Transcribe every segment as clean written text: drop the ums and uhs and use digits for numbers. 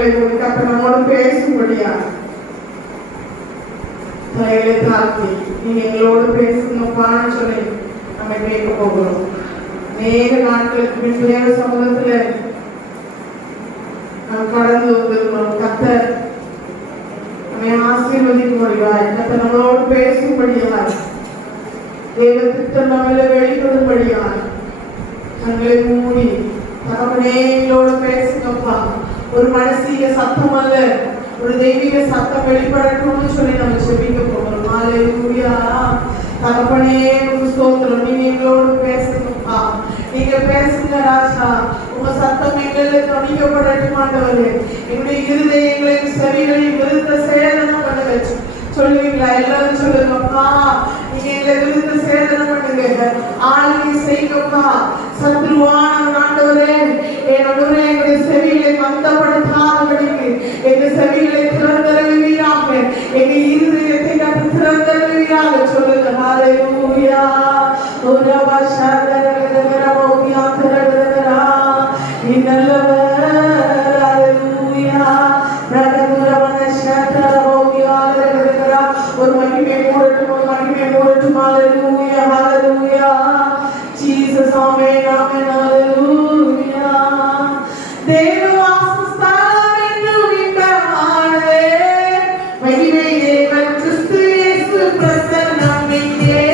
கரங்களை கர்த்தர் நம்மோடு பேசும்படியா தலைகளை தாழ்த்தி நீங்க எங்களோடு பேசணும்னு சொல்லி நம்ம கேட்க போகிறோம். அநேக நாட்களுக்கு பின் தேவ சமூகத்துல நாம் கடந்து வந்திருக்கிறோம். கர்த்தர் நம்மை ஆசீர்வதிக்கும்படியாய், கர்த்தர் நம்மளோடு பேசும்படியாய், தேவ திட்டம் நம்மள வெளிப்படும்படியாய் தங்களை மூடி தகவனே எங்களோடு பேசுங்கப்பா. ஒரு மனசீக சத்தம் அல்ல, ஒரு தெய்வீக சத்தம் வெளிப்படணும்னு சொல்லி நம்ம செபிக்க போகிறோம். ஹல்லேலூயா. தகப்பனே ஸ்தோத்திரம். நீங்க எங்களோடு பேசுங்கப்பா. நீங்க பேசுங்க ராஜா. உங்க சத்தம் எங்களை துணிக்கப்படட்டும் ஆண்டவரே. எங்களுடைய இருதயங்களையும் செவிகளையும் விருத்த சேதனம் பண்ணுங்க சொல்லுவீங்களா? எல்லாரும் சொல்லுங்கப்பா. நீங்க எங்களை விருத்த சேதனம் பண்ணுங்க, ஆளுகை செய்யுங்கப்பா. சத்ருவான ஆண்டவரே, என்னோடவரே எங்களுடைய செவிகளை மந்தப்படுத்தாதபடிக்கு எங்க செவிகளை திறந்தருவீராக, எங்க இருதயத்தை திறந்தருவீராக சொல்லுங்க. ஹல்லேலூயா. ஓரபா ஷர்தரகரா ஓயா தரகரா இன்னல்லவர். ஹல்லேலூயா. ரகரவன ஷர்தர ஓயா தரகரா. ஒரு மகிமை மூடட்டும், ஒரு மகிமை மூடட்டும். ஹல்லேலூயா. ஹல்லேலூயா. ஜீசஸ் ஆமென் ஆமென். ஹல்லேலூயா. தேவவாசஸ்தலம் என்னும் இன்பமானதே, மகிமை தேவன் கிறிஸ்து இயேசு பிரசன்னம் இங்கே.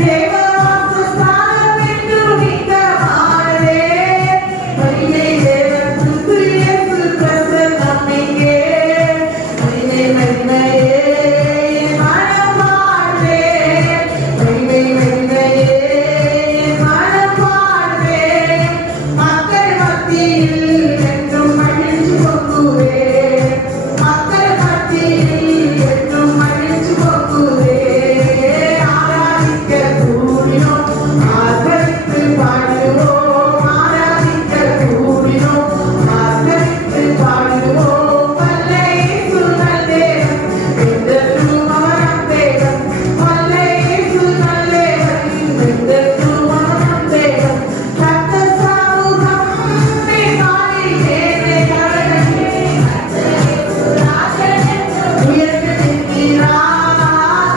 தேவவாசஸ்தலம் என்னும் இன்பமானதே, மகிமை தேவன் கிறிஸ்து இயேசு பிரசன்னம் இங்கே. மகிமை மகிமையே மனம் வாழ்வே, மகிமை மகிமையே மனம் வாழ்வே. மக்கள் மத்தியில் என்றும் மகிழ்ச்சி பொங்குவே, மக்கள் மத்தியில் என்றும் மகிழ்ச்சி பொங்குவே. ஆராதிக்க கூடினோம், ஆர்ப்பரித்து பாடுவோம். ஆராதிக்க கூடினோம், ஆர்ப்பரித்து பாடுவோம். வல்லை இயேசு நல்லேவன், என்றென்றும் அவர் நம்பேவன். வல்லை இயேசு நல்லேவன், என்றென்றும் அவர் நம்பேவன். கர்த்தர் சமூகம் மேலாய் மேலே கடலே, உயர்ந்து நிற்கிறார்.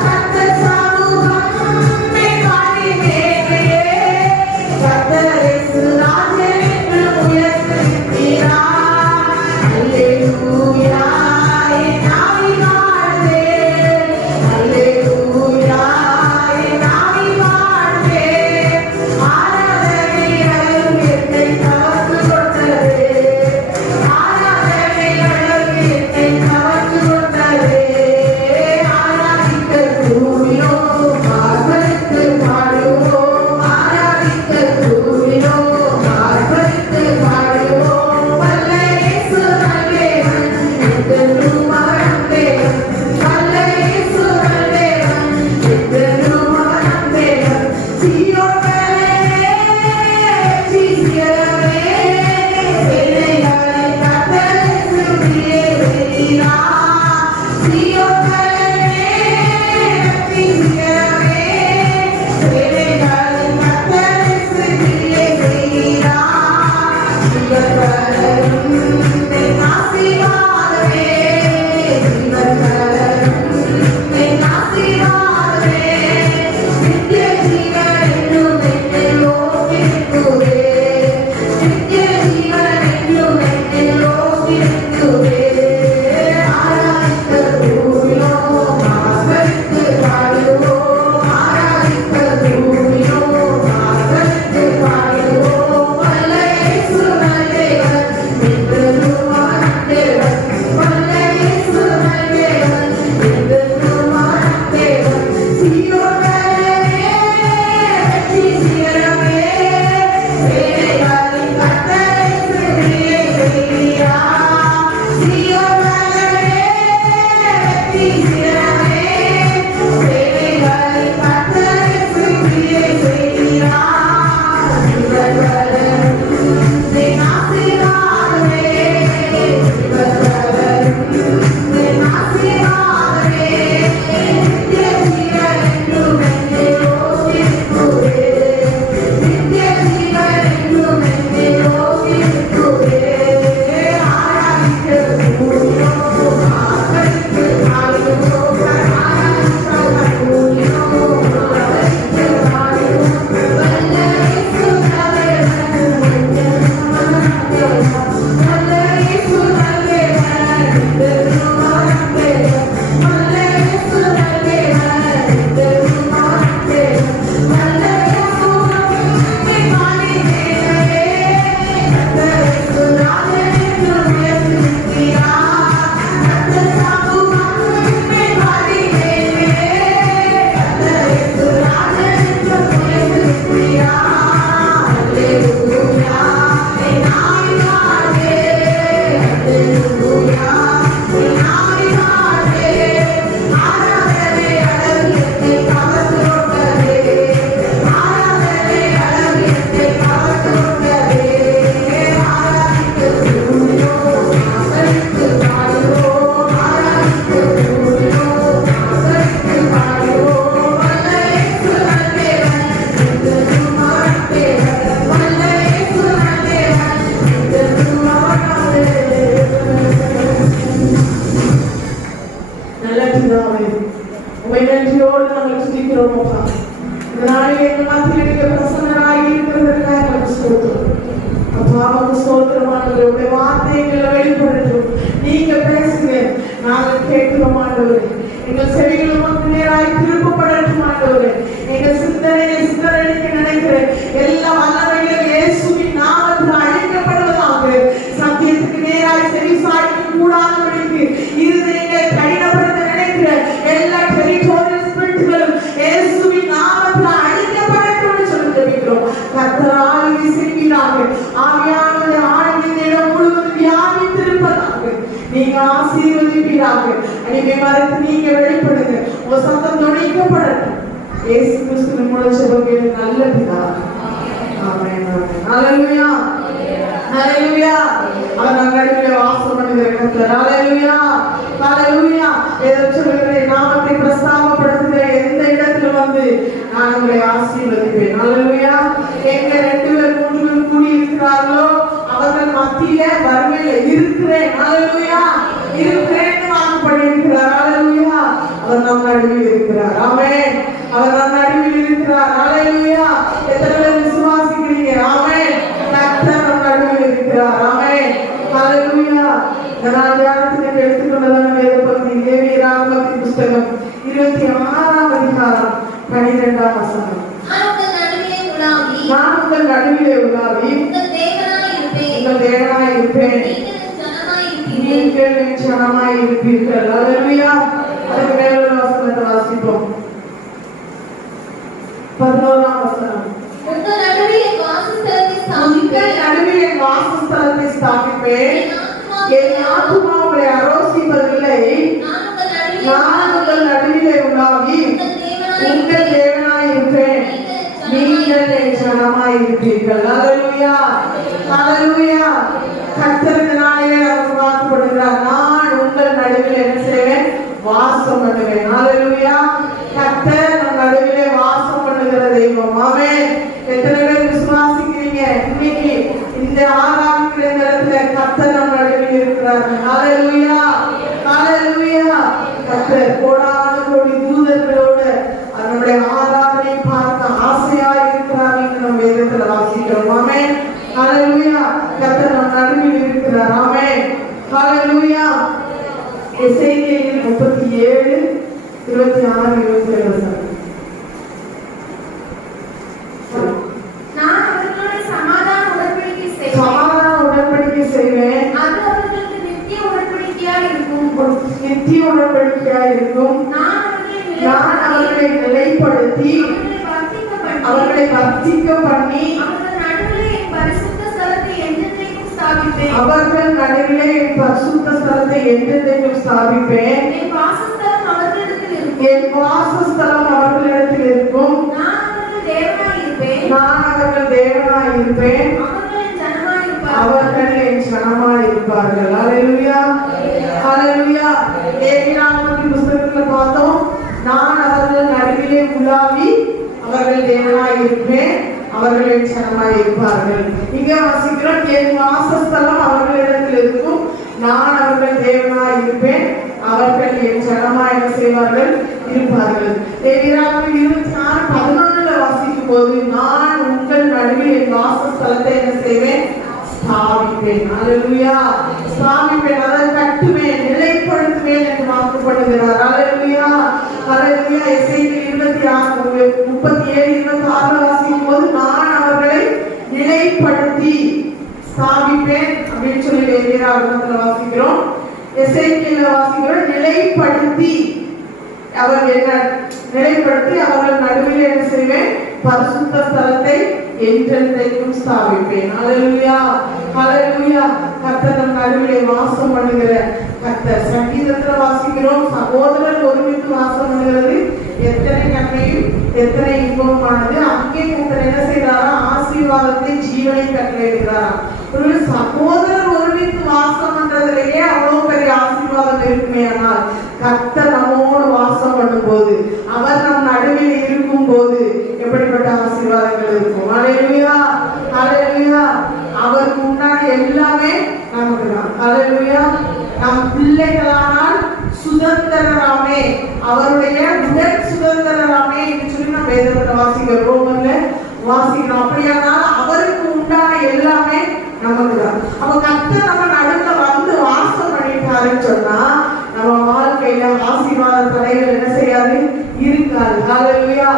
கர்த்தர் சமூகம் மேலாய் மேலே, கர்த்தர் இயேசு ராஜன் என்று உயர்ந்து நிற்கிறார். ஹல்லேலூயா. என் ஆவி வாழ்வே, ஹல்லேலூயா. என் ஆவி வாழ்வே. ஆராதனை அழகியத்தை கவர்ந்து கொண்டதே, ஆராதனை அழகியத்தை கவர்ந்து கொண்டதே. ஆராதிக்க கூடினோம், ஆர்ப்பரித்து பாடுவோம். ஆராதிக்க கூடினோம், ஆர்ப்பரித்து பாடுவோம். வல்லை இயேசு நல்லேவன், என்றென்றும் அவர் நம்பேவன். கூடாதபடிக்கு இருதயங்களை கடினப்படுத்த நினைக்கிற எல்லா டெரிட்டோரியல் ஸ்பிரிட்களும் இயேசுவின் நாமத்தில் அழிக்கப்படட்டும் சொல்லி ஜெபிக்கிறோம். கர்த்தர் ஆளுகை செய்கிறாங்க. ஆவியானவரே ஆளுகை இடம் முழுவதும் வியாபித்திருப்பதாக நீங்க ஆசீர்வதிப்பீராக. அடிமை மறைத்து நீங்க வெளிப்படுங்க. உங்க சத்தம் துணைக்கப்படட்டும். இயேசு கிறிஸ்துவின் மூலம் ஜெபிக்கிறேன் நல்ல பிதாவே. ஆமென். ஹalleluya. ஹalleluya. அவர் நடுவிலே வாசம் பண்ணுகிற கர்த்தர். ஹalleluya. ஹalleluya. ஏதோச்சவர்களே நாமத்தை பிரஸ்தாபப்படுத்துகிற எந்த இடத்துல வந்து நான் உங்களை ஆசீர்வதிப்பேன். ஹalleluya. எங்க 2 பேர் 3 பேர் கூடி இருக்கிறார்களோ அவர்கள் மத்தியில வறுமையில இருக்கிறேன். ஹalleluya. இருக்கிறேன்னு வாக்குப்படி இருக்கிறார். ஹalleluya. அவர் நம் நடுவில் இருக்கிறார். ஆமென். அவர் நம் நடுவில் இருக்கிறார். ஹalleluya. எத்தனை பேர் விசுவாசிக்கிறீங்க? ஆமென். கர்த்தர் நம் நடுவில் இருக்கிறார். ஆமென். ஹalleluya. நான் தியானத்துக்கு எடுத்துக்கொண்டதான வேத பகுதி லேவியராகமத்தின் புத்தகம் 26ஆம் அதிகாரம் 12ஆம் வசனம். நான் உங்கள் நடுவிலே உலாவி உங்கள் தேவனாய் இருப்பேன். நீங்கள் என் ஜனமாய் இருப்பீர்கள். ஹalleluya. அதுக்கு மேல ஒரு வசனத்தை வாசிப்போம். 11ஆம் வசனம். உங்கள் நடுவில் என் வாசஸ்தலத்தை ஸ்தாபிப்பேன். என் ஆத்துமா உங்களை அரோசிப்பதில்லை. நான் உங்கள் நடுவிலே உலாவி உங்கள் தேவனாய் இருப்பேன். நீங்கள் என் ஜனமாய் இருப்பீர்கள். ஹalleluya. ஹalleluya. கர்த்தருக்கு நானே அவர் வாக்குப்படுகிறார். நான் உங்கள் நடுவில் என்ன செய்வேன்? வாசம் பண்ணுவேன். ஹalleluya. கர்த்தர் நம் நடுவிலே வாசம் பண்ணுகிற தெய்வம். ஆமென். எத்தனை பேர் விசுவாசிக்கிறீங்க? இன்னைக்கு இந்த ஆராதனை நேரத்துல கர்த்தர் நம் நடுவில் இருக்கிறார். ஹalleluya. ஹalleluya. கர்த்தர் கோடான கோடி தூதர்களோடு அவருடைய ஆராதனை பார்க்க ஆசையாய் இருக்கிறார் என்று நாம் வேதத்துல வாசிக்கிறோம். ஆமென். ஹalleluya. கர்த்தர் நம் நடுவில் இருக்கிறார். ஆமென். ஹalleluya. எசேக்கியேல் 37 26 27 நான் அவர்களோடு சமாதான உடன்படிக்கை செய்வேன். அது அவர்களுக்கு நித்திய உடன்படிக்கையாய் இருக்கும். நித்திய உடன்படிக்கையாய் இருக்கும். நான் அவர்களை நிலைப்படுத்தி அவர்களை வர்த்திக்க பண்ணி அவர்கள் நடுவிலே என் பரிசுத்த ஸ்தலத்தை என்றென்றைக்கும் ஸ்தாபிப்பேன். அவர்கள் நடுவிலே என் பரிசுத்த ஸ்தலத்தை என்றென்றைக்கும் ஸ்தாபிப்பேன். என் வாசஸ்தலம் அவர்களிடத்தில் இருக்கும். என் வாசஸ்தலம் அவர்களிடத்தில் இருக்கும். நான் அவர்கள் தேவனாய் இருப்பேன். நான் அவர்கள் தேவனாய் இருப்பேன். அவர்கள் என் ஜனமாய் இருப்பார்கள். ஹalleluya. ஹalleluya. லேவியராகமத்தின் புத்தகத்துல பார்த்தோம். நான் அவர்கள் நடுவிலே உலாவி அவர்கள் தேவனாய் இருப்பேன். அவர்கள் என் ஜனமாய் இருப்பார்கள். இங்க வாசிக்கிறோம். என் வாசஸ்தலம் அவர்களிடத்தில் இருக்கும். நான் அவர்கள் தேவனாய் இருப்பேன். அவர்கள் என் ஜனமாய் என்ன செய்வார்கள்? இருப்பார்கள். லேவியராகமம் 26:11 வாசிக்கும் போது நான் உங்கள் நடுவில் என் வாசஸ்தலத்தை என்ன செய்வேன்? ஸ்தாபிப்பேன். ஹalleluya. ஸ்தாபிப்பேன். அதை கட்டுவேன், நிலைப்படுத்துவேன் என்று வாக்குப்படுகிறார். ஹalleluya. ஹalleluya. எசேக்கியேல் 37:26 வாசிக்கும் போது நான் அவர்களை நிலைப்படுத்தி ஸ்தாபிப்பேன் அப்படின்னு சொல்லி லேவியராகமத்துல வாசிக்கிறோம். எசேக்கியேல்ல வாசிக்கிறோம் நிலைப்படுத்தி. அவர் என்ன நிலைப்படுத்தி அவர்கள் நடுவில் என்ன செய்வேன்? பரிசுத்த ஸ்தலத்தை என்றென்றைக்கும் ஸ்தாபிப்பேன். ஹalleluya. ஹalleluya. கர்த்தர் நம் நடுவிலே வாசம் பண்ணுகிற கர்த்தர். சங்கீதத்துல வாசிக்கிறோம், சகோதரர் ஒருமித்து வாசம் பண்ணுகிறது எத்தனை நன்மையும் எத்தனை இன்பமானது. அங்கே கர்த்தர் என்ன செய்கிறாரா? ஆசீர்வாதத்தை ஜீவனை கட்டளையிடுகிறாரா. ஒரு சகோதரர் ஒருமித்து வாசம் பண்றதுலயே அவ்வளவு பெரிய ஆசீர்வாதம் இருக்குமே. ஆனால் கர்த்தர் நம்மோடு வாசம் பண்ணும் போது, அவர் நம் நடுவில் இருக்கும் போது எப்படிப்பட்ட ஆசீர்வாதங்கள் இருக்கும். ஹalleluya. ஹalleluya. அவருக்கு முன்னாடி எல்லாமே நமக்கு தான். ஹalleluya. நம் பிள்ளைகளானால் சுதந்திரராமே, அவருடைய உடல் சுதந்திரராமே என்று சொல்லி நம்ம வேதத்துல வாசிக்கிறோம். ரோமர்ல வாசிக்கிறோம். அப்படியானால் அவருக்கு உண்டான எல்லாமே நமக்கு தான். அப்ப கர்த்தர் நம்ம நடுவுல வந்து வாசம் பண்ணிட்டாருன்னு சொன்னா நம்ம வாழ்க்கையில ஆசீர்வாத தடைகள் என்ன செய்யாது? இருக்காது. ஹalleluya.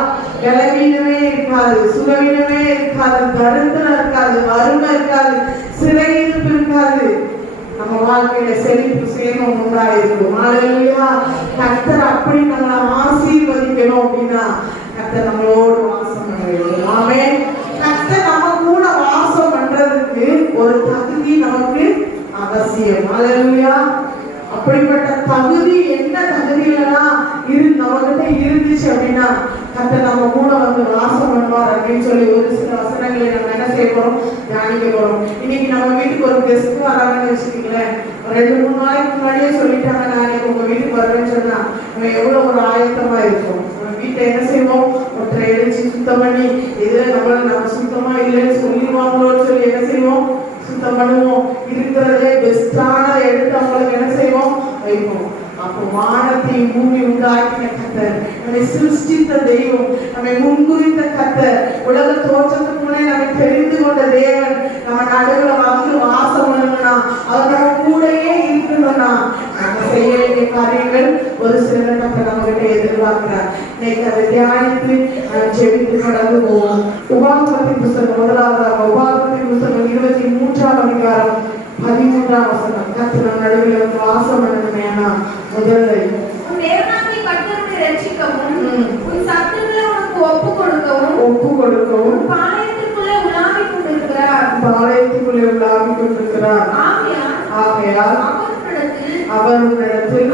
பலவீனமே இருக்காது, சுகவீனமே இருக்காது, தரித்திரம் இருக்காது, வறுமை இருக்காது, சிறையிருப்பு இருக்காது. நம்ம வாழ்க்கையில செழிப்பு சேமம் உண்டாயிருக்கும். ஹalleluya. கர்த்தர் அப்படி நம்மளை ஆசீர்வதிக்கணும் அப்படின்னா கர்த்தர் நம்மளோடு வாசம் பண்ண வேண்டும். ஆமென். கர்த்தர் நம்ம கூட வாசம் பண்றதுக்கு ஒரு தகுதி நமக்கு அவசியம். ஹalleluya. அப்படிப்பட்ட தகுதி என்ன தகுதியிலாம் நம்மகிட்ட இருந்துச்சு அப்படின்னா கர்த்தர் நம்ம கூட வந்து வாசம் பண்ணுவார் அப்படின்னு சொல்லி ஒரு சில வசனங்களை நம்ம என்ன செய்ய போறோம், தியானிக்க போறோம். இன்னைக்கு நம்ம வீட்டுக்கு ஒரு கெஸ்ட் வராங்கன்னு வச்சுக்கீங்களேன், 2-3 நாளைக்கு முன்னாடியே சொல்லிட்டாங்க நான் உங்க வீட்டுக்கு வர்றேன்னு சொன்னா நம்ம எவ்வளவு ஒரு ஆயத்தமா இருக்கும். நம்ம வீட்டை என்ன செய்வோம், ஒற்றை அடிச்சு சுத்தம் பண்ணி எதுல நம்ம சுத்தமா இல்லைன்னு சொல்லிடுவாங்களோன்னு சொல்லி என்ன செய்வோம், சுத்தம் பண்ணுவோம். இருக்கிறதே பெஸ்டானதை எடுத்து அவங்களுக்கு என்ன செய்வோம், வைப்போம். அப்போ வானத்தை பூமி உண்டாக்கின கர்த்தர், நம்மை சிருஷ்டித்த தெய்வம், நம்மை முன்குறித்த கர்த்தர், உலக தோற்றத்துக்கு முன்னே நம்மை தெரிந்து கொண்ட தேவன் நம்ம நடுவில் வந்து வாசம் பண்ணணும்னா, அவர் நம்ம கூடயே இருக்கணும்னா நம்ம செய்ய வேண்டிய காரியங்கள் ஒரு சில கர்த்தர் நம்ம கிட்ட எதிர்பார்க்கிறார். இன்னைக்கு அதை தியானித்து ஜெபித்து கடந்து போவோம். உபாகமத்தின் புத்தகம் 1 உபாகமத்தின் புத்தகம் 23ஆம் அதிகாரம் 13ஆம் வசனம். கர்த்தர் நடுவில் வந்து வாசம் பண்ணணுமேனா முதல்ல உன் தேவனாகிய கர்த்தரை ரட்சிக்கவும் உன் சத்துருக்களை உனக்கு ஒப்பு கொடுக்கவும் பாளையத்துக்குள்ளே உலாவிக் கொண்டிருக்கிறார். ஆகையால் அவரிடத்தில்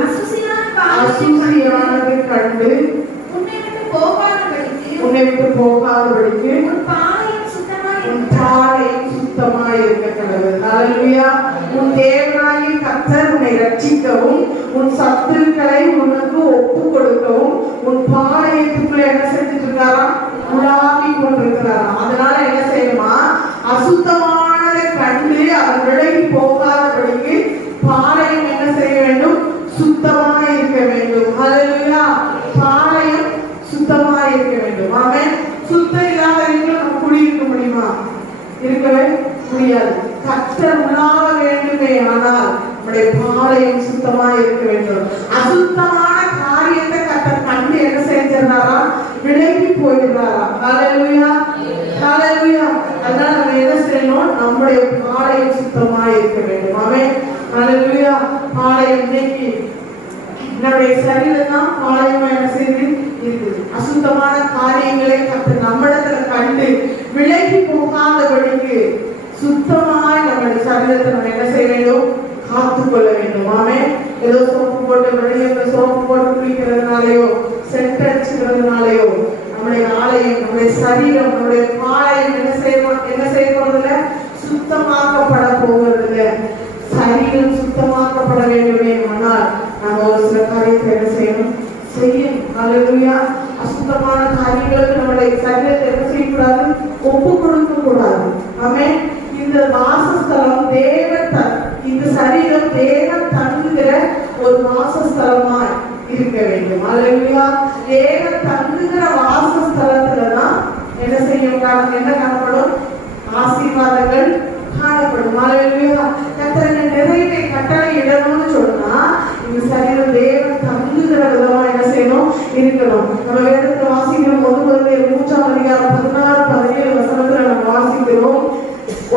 அசுசியானதை கண்டு உன்னை விட்டு போகாதபடிக்கு உன் பாளையம் சுத்தமாய் இருக்க கடவுள். ஹalleluya. உன் தேவனாகிய கர்த்தர் உன்னை ரட்சிக்கவும் உன் சத்துருக்களை உனக்கு ஒப்பு கொடுக்கவும் உன் பாளையத்துக்குள்ள என்ன செஞ்சுட்டு இருக்காரா, உலாவி கொண்டிருக்கிறாரா. அதனால என்ன செய்யணுமா, அசுத்தமானதை கண்டு அவர் விலகி போகாதபடிக்கு பாளையம் என்ன செய்ய வேண்டும், சுத்தமாய் இருக்க வேண்டும். ஹalleluya. பாளையம் சுத்தமாய் இருக்க வேண்டும். ஆமென். சுத்தம் இல்லாத வீட்டில் நம்ம குடியிருக்க முடியுமா, இருக்கவே முடியாது. கர்த்தர் உலாவ வேண்டுமே ஆனால் நம்முடைய பாளையம் சுத்தமாய் இருக்க வேண்டும். அசுத்தமான காரியத்தை கர்த்தர் கண்டு என்ன செஞ்சிடறாரா, விலகி போயிடுறாரா. ஹalleluya. ஹalleluya. அதனால நம்ம என்ன செய்யணும், நம்முடைய பாளையம் சுத்தமாய் இருக்க வேண்டும். ஆமென். ஹalleluya. பாளையம் இன்னைக்கு நம்முடைய சரீரம் தான் பாளையமா என்ன செய்து இருக்குது. அசுத்தமான காரியங்களை கர்த்தர் நம்மிடத்துல கண்டு விலகி போகாதபடிக்கு சுத்தமாய் நம்முடைய சரீரத்தை நம்ம என்ன செய்ய வேண்டும், காத்துக்கொள்ள வேண்டும். ஆமென். ஏதோ சோப்பு போட்டு வெளியே சோப்பு போட்டு குளிக்கிறதுனாலயோ சென்ட் அடிச்சுக்கிறதுனாலயோ நம்முடைய ஆலயம், நம்முடைய சரீரம், நம்முடைய பாளையம் என்ன செய்ய போறதில்ல, சுத்தமாக்கப்பட போவதில்லை. சரீரம் சுத்தமாக்கப்பட வேண்டுமே ஆனால் நம்ம ஒரு சில காரியத்தை என்ன செய்யணும், செய்யணும். ஹalleluya. அசுத்தமான காரியங்களுக்கு நம்முடைய சரீரத்தை என்ன செய்யக்கூடாது, ஒப்பு கொடுக்க கூடாது. ஆமென். இந்த வாசஸ்தலம் இந்த சரீரம் தேவன் தங்குகிற ஒரு வாசஸ்தலமாய் இருக்க வேண்டும். ஹalleluya. தேவன் தங்குகிற வாசஸ்தலத்துலதான் என்ன செய்யும், என்ன காணப்படும், ஆசீர்வாதங்கள் காணப்படும். ஹalleluya. கர்த்தர் நிறைவே கட்டளை இடணும்னு சொன்னா இந்த சரீரம் தேவன் தங்குகிற விதமா என்ன செய்யணும், இருக்கணும். நம்ம வேதத்தை வாசிக்கிறோம். 1 அதிகாரம் 16-17 வசனத்துல நம்ம வாசிக்கிறோம்.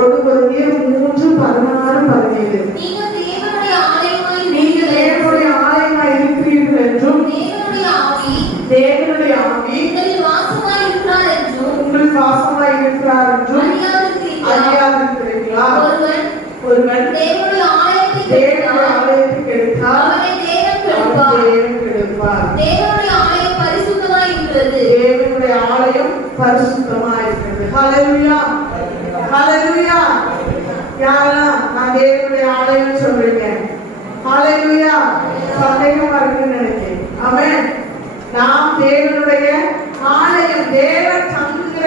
1 3:16-17 நீங்க தேவனுடைய ஆலயமாய் இருக்கிறீர்கள் என்றும் தேவனுடைய ஆவி உங்களுக்கு வாசமாய் இருக்கிறார் என்றும் அறியாதிருக்கிறீர்களா? ஒருவன் தேவனுடைய ஆலயத்துக்கு எடுத்தால் தேவன் கெடுப்பார். தேவனுடைய ஆலயம் பரிசுத்தமாய் இருக்கிறது. ஹalleluya. ஹalleluya. யாரெல்லாம் நான் தேவனுடைய ஆலயம் சொல்றீங்க? ஹalleluya. சந்தேகமா இருக்குன்னு நினைக்கிறேன். ஆமென். நாம் தேவனுடைய ஆலயம், தேவன் தங்குகிற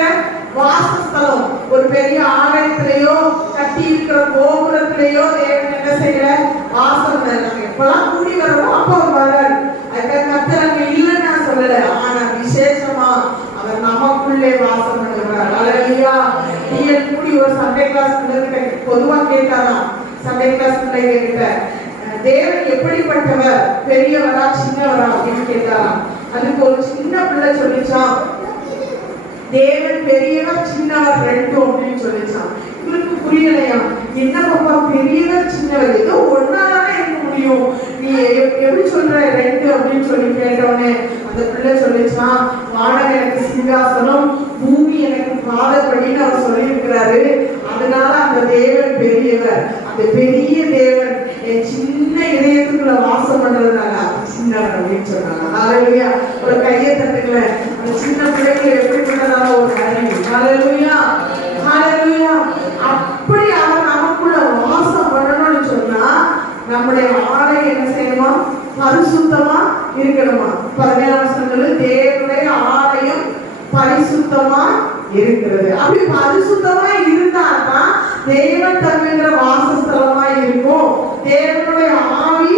வாசஸ்தலம். ஒரு பெரிய ஆலயத்திலேயோ கட்டி இருக்கிற கோபுரத்திலேயோ தேவன் என்ன செய்யற, வாசம் எப்பெல்லாம் கூடி வரவோ அப்போ வராரு. அதுக்காக கர்த்தர் அங்க இல்லைன்னு நான் சொல்லல, ஆனா விசேஷமா அவர் நமக்குள்ளே வாசம் பண்ணுகிறார். ஹalleluya. நீங்க கூடி ஒரு சண்டே கிளாஸ் பொதுவா கேட்டாராம். சண்டே கிளாஸ் பிள்ளைங்க கிட்ட தேவன் எப்படிப்பட்டவர், பெரியவரா சின்னவரா அப்படின்னு கேட்டாராம். அதுக்கு ஒரு சின்ன பிள்ளை சொல்லிச்சான், தேவன் பெரியவர் சின்னவர் ரெண்டும் அப்படின்னு சொல்லிச்சான். இவருக்கு புரியலையா, என்ன பாப்பா பெரியவர் சின்னவர் ஏதோ ஒன்னாதானே இருக்க முடியும், நீ எப்படி சொல்ற ரெண்டு அப்படின்னு சொல்லி கேட்டவனே அந்த பிள்ளை சொல்லிச்சுனா, வானம் எனக்கு சிங்காசனம் பூமி எனக்கு பாதப்படின்னு அவர் சொல்லி இருக்கிறாரு. அதனால அந்த தேவன் பெரியவர், அந்த பெரிய தேவன் என் சின்ன இதயத்துக்குள்ள வாசம் பண்றதுனால சின்னவர் அப்படின்னு சொன்னாங்க. ஹalleluya. ஒரு கையை தட்டுக்கல, அந்த சின்ன பிள்ளைகளை எப்படி பண்ணதால ஒரு அறிவு. ஹalleluya ஹalleluya. அப்படி அவர் நமக்குள்ள வாசம் பண்ணணும்னு சொன்னா நம்முடைய ஆடை என்ன செய்யணுமா, பரிசுத்தமா இருக்கணுமா. 17 வசனங்கள் தேவனுடைய ஆலயம் பரிசுத்தமா இருக்கிறது. அப்படி பரிசுத்தமா இருந்தாதான் தேவன் தங்குகிற வாசஸ்தலமா இருக்கும். தேவனுடைய ஆவி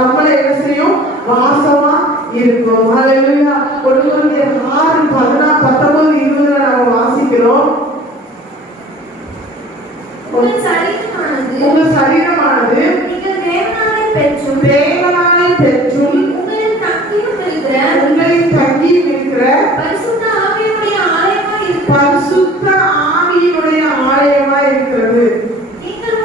நம்மளை என்ன செய்யும், வாசமா இருக்கும். ஹalleluya. 1 கொரிந்தியர் 6:19-20 நம்ம வாசிக்கிறோம். உங்கள் சரீரமானது நீங்கள் தேவனாலே பெற்றும் உங்களின் தங்கியும் இருக்கிற பரிசுத்த ஆவியினுடைய ஆலயமாய் இருக்கிறது. நீங்கள்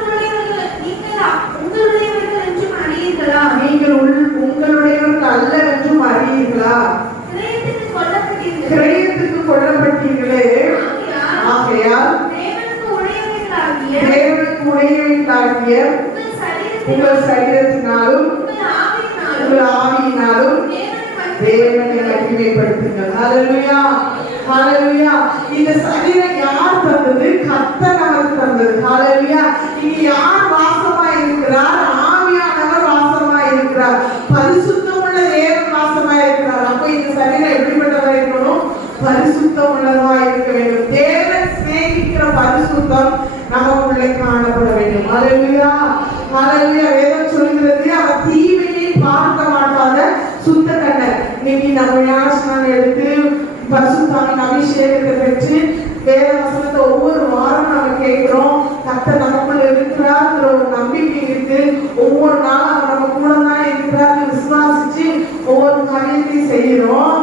உங்களுடையவர்கள் அல்ல என்றும் அறியீர்களா? கிரயத்துக்கு கொல்லப்பட்டீர்களே, ஆகையால் தேவனுக்கு உடையவர்களாகிய உங்கள் சரீரத்தினாலும் உங்கள் ஆவியினாலும் தேவனை மகிமைப்படுத்துங்கள். ஹalleluya ஹalleluya. இந்த சரீரம் யார் தந்தது? கர்த்தர் நமக்கு தந்தது. ஹalleluya. இங்க யார் வாசமா இருக்கிறார்? ஆவியானவர் வாசமா இருக்கிறார். பரிசுத்தம் உள்ள தேவன் வாசமா இருக்கிறார். அப்ப இந்த சரீரம் எப்படிப்பட்டதா இருக்கணும்? பரிசுத்தம் உள்ளதா இருக்க வேண்டும். தேவன் சிநேகிக்கிற பரிசுத்தம் நமக்குள்ளே காணப்பட வேண்டும். ஹalleluya ஹalleluya. வேதம் சொல்கிறது, அவர் தீமையை பார்க்க மாட்டாத சுத்த கண்ணர். இன்னைக்கு நம்ம ஞானஸ்நானம் எடுத்து பரிசுத்தாவின் அபிஷேகத்தை பெற்று வேத வசனத்தை ஒவ்வொரு வாரம் நம்ம கேட்கிறோம். கர்த்தர் நமக்குள்ள இருக்கிறார் ஒரு நம்பிக்கை இருக்கு. ஒவ்வொரு நாளும் அவர் நம்ம கூட தான் இருக்கிறார் விசுவாசிச்சு ஒவ்வொரு காரியத்தையும் செய்யறோம்.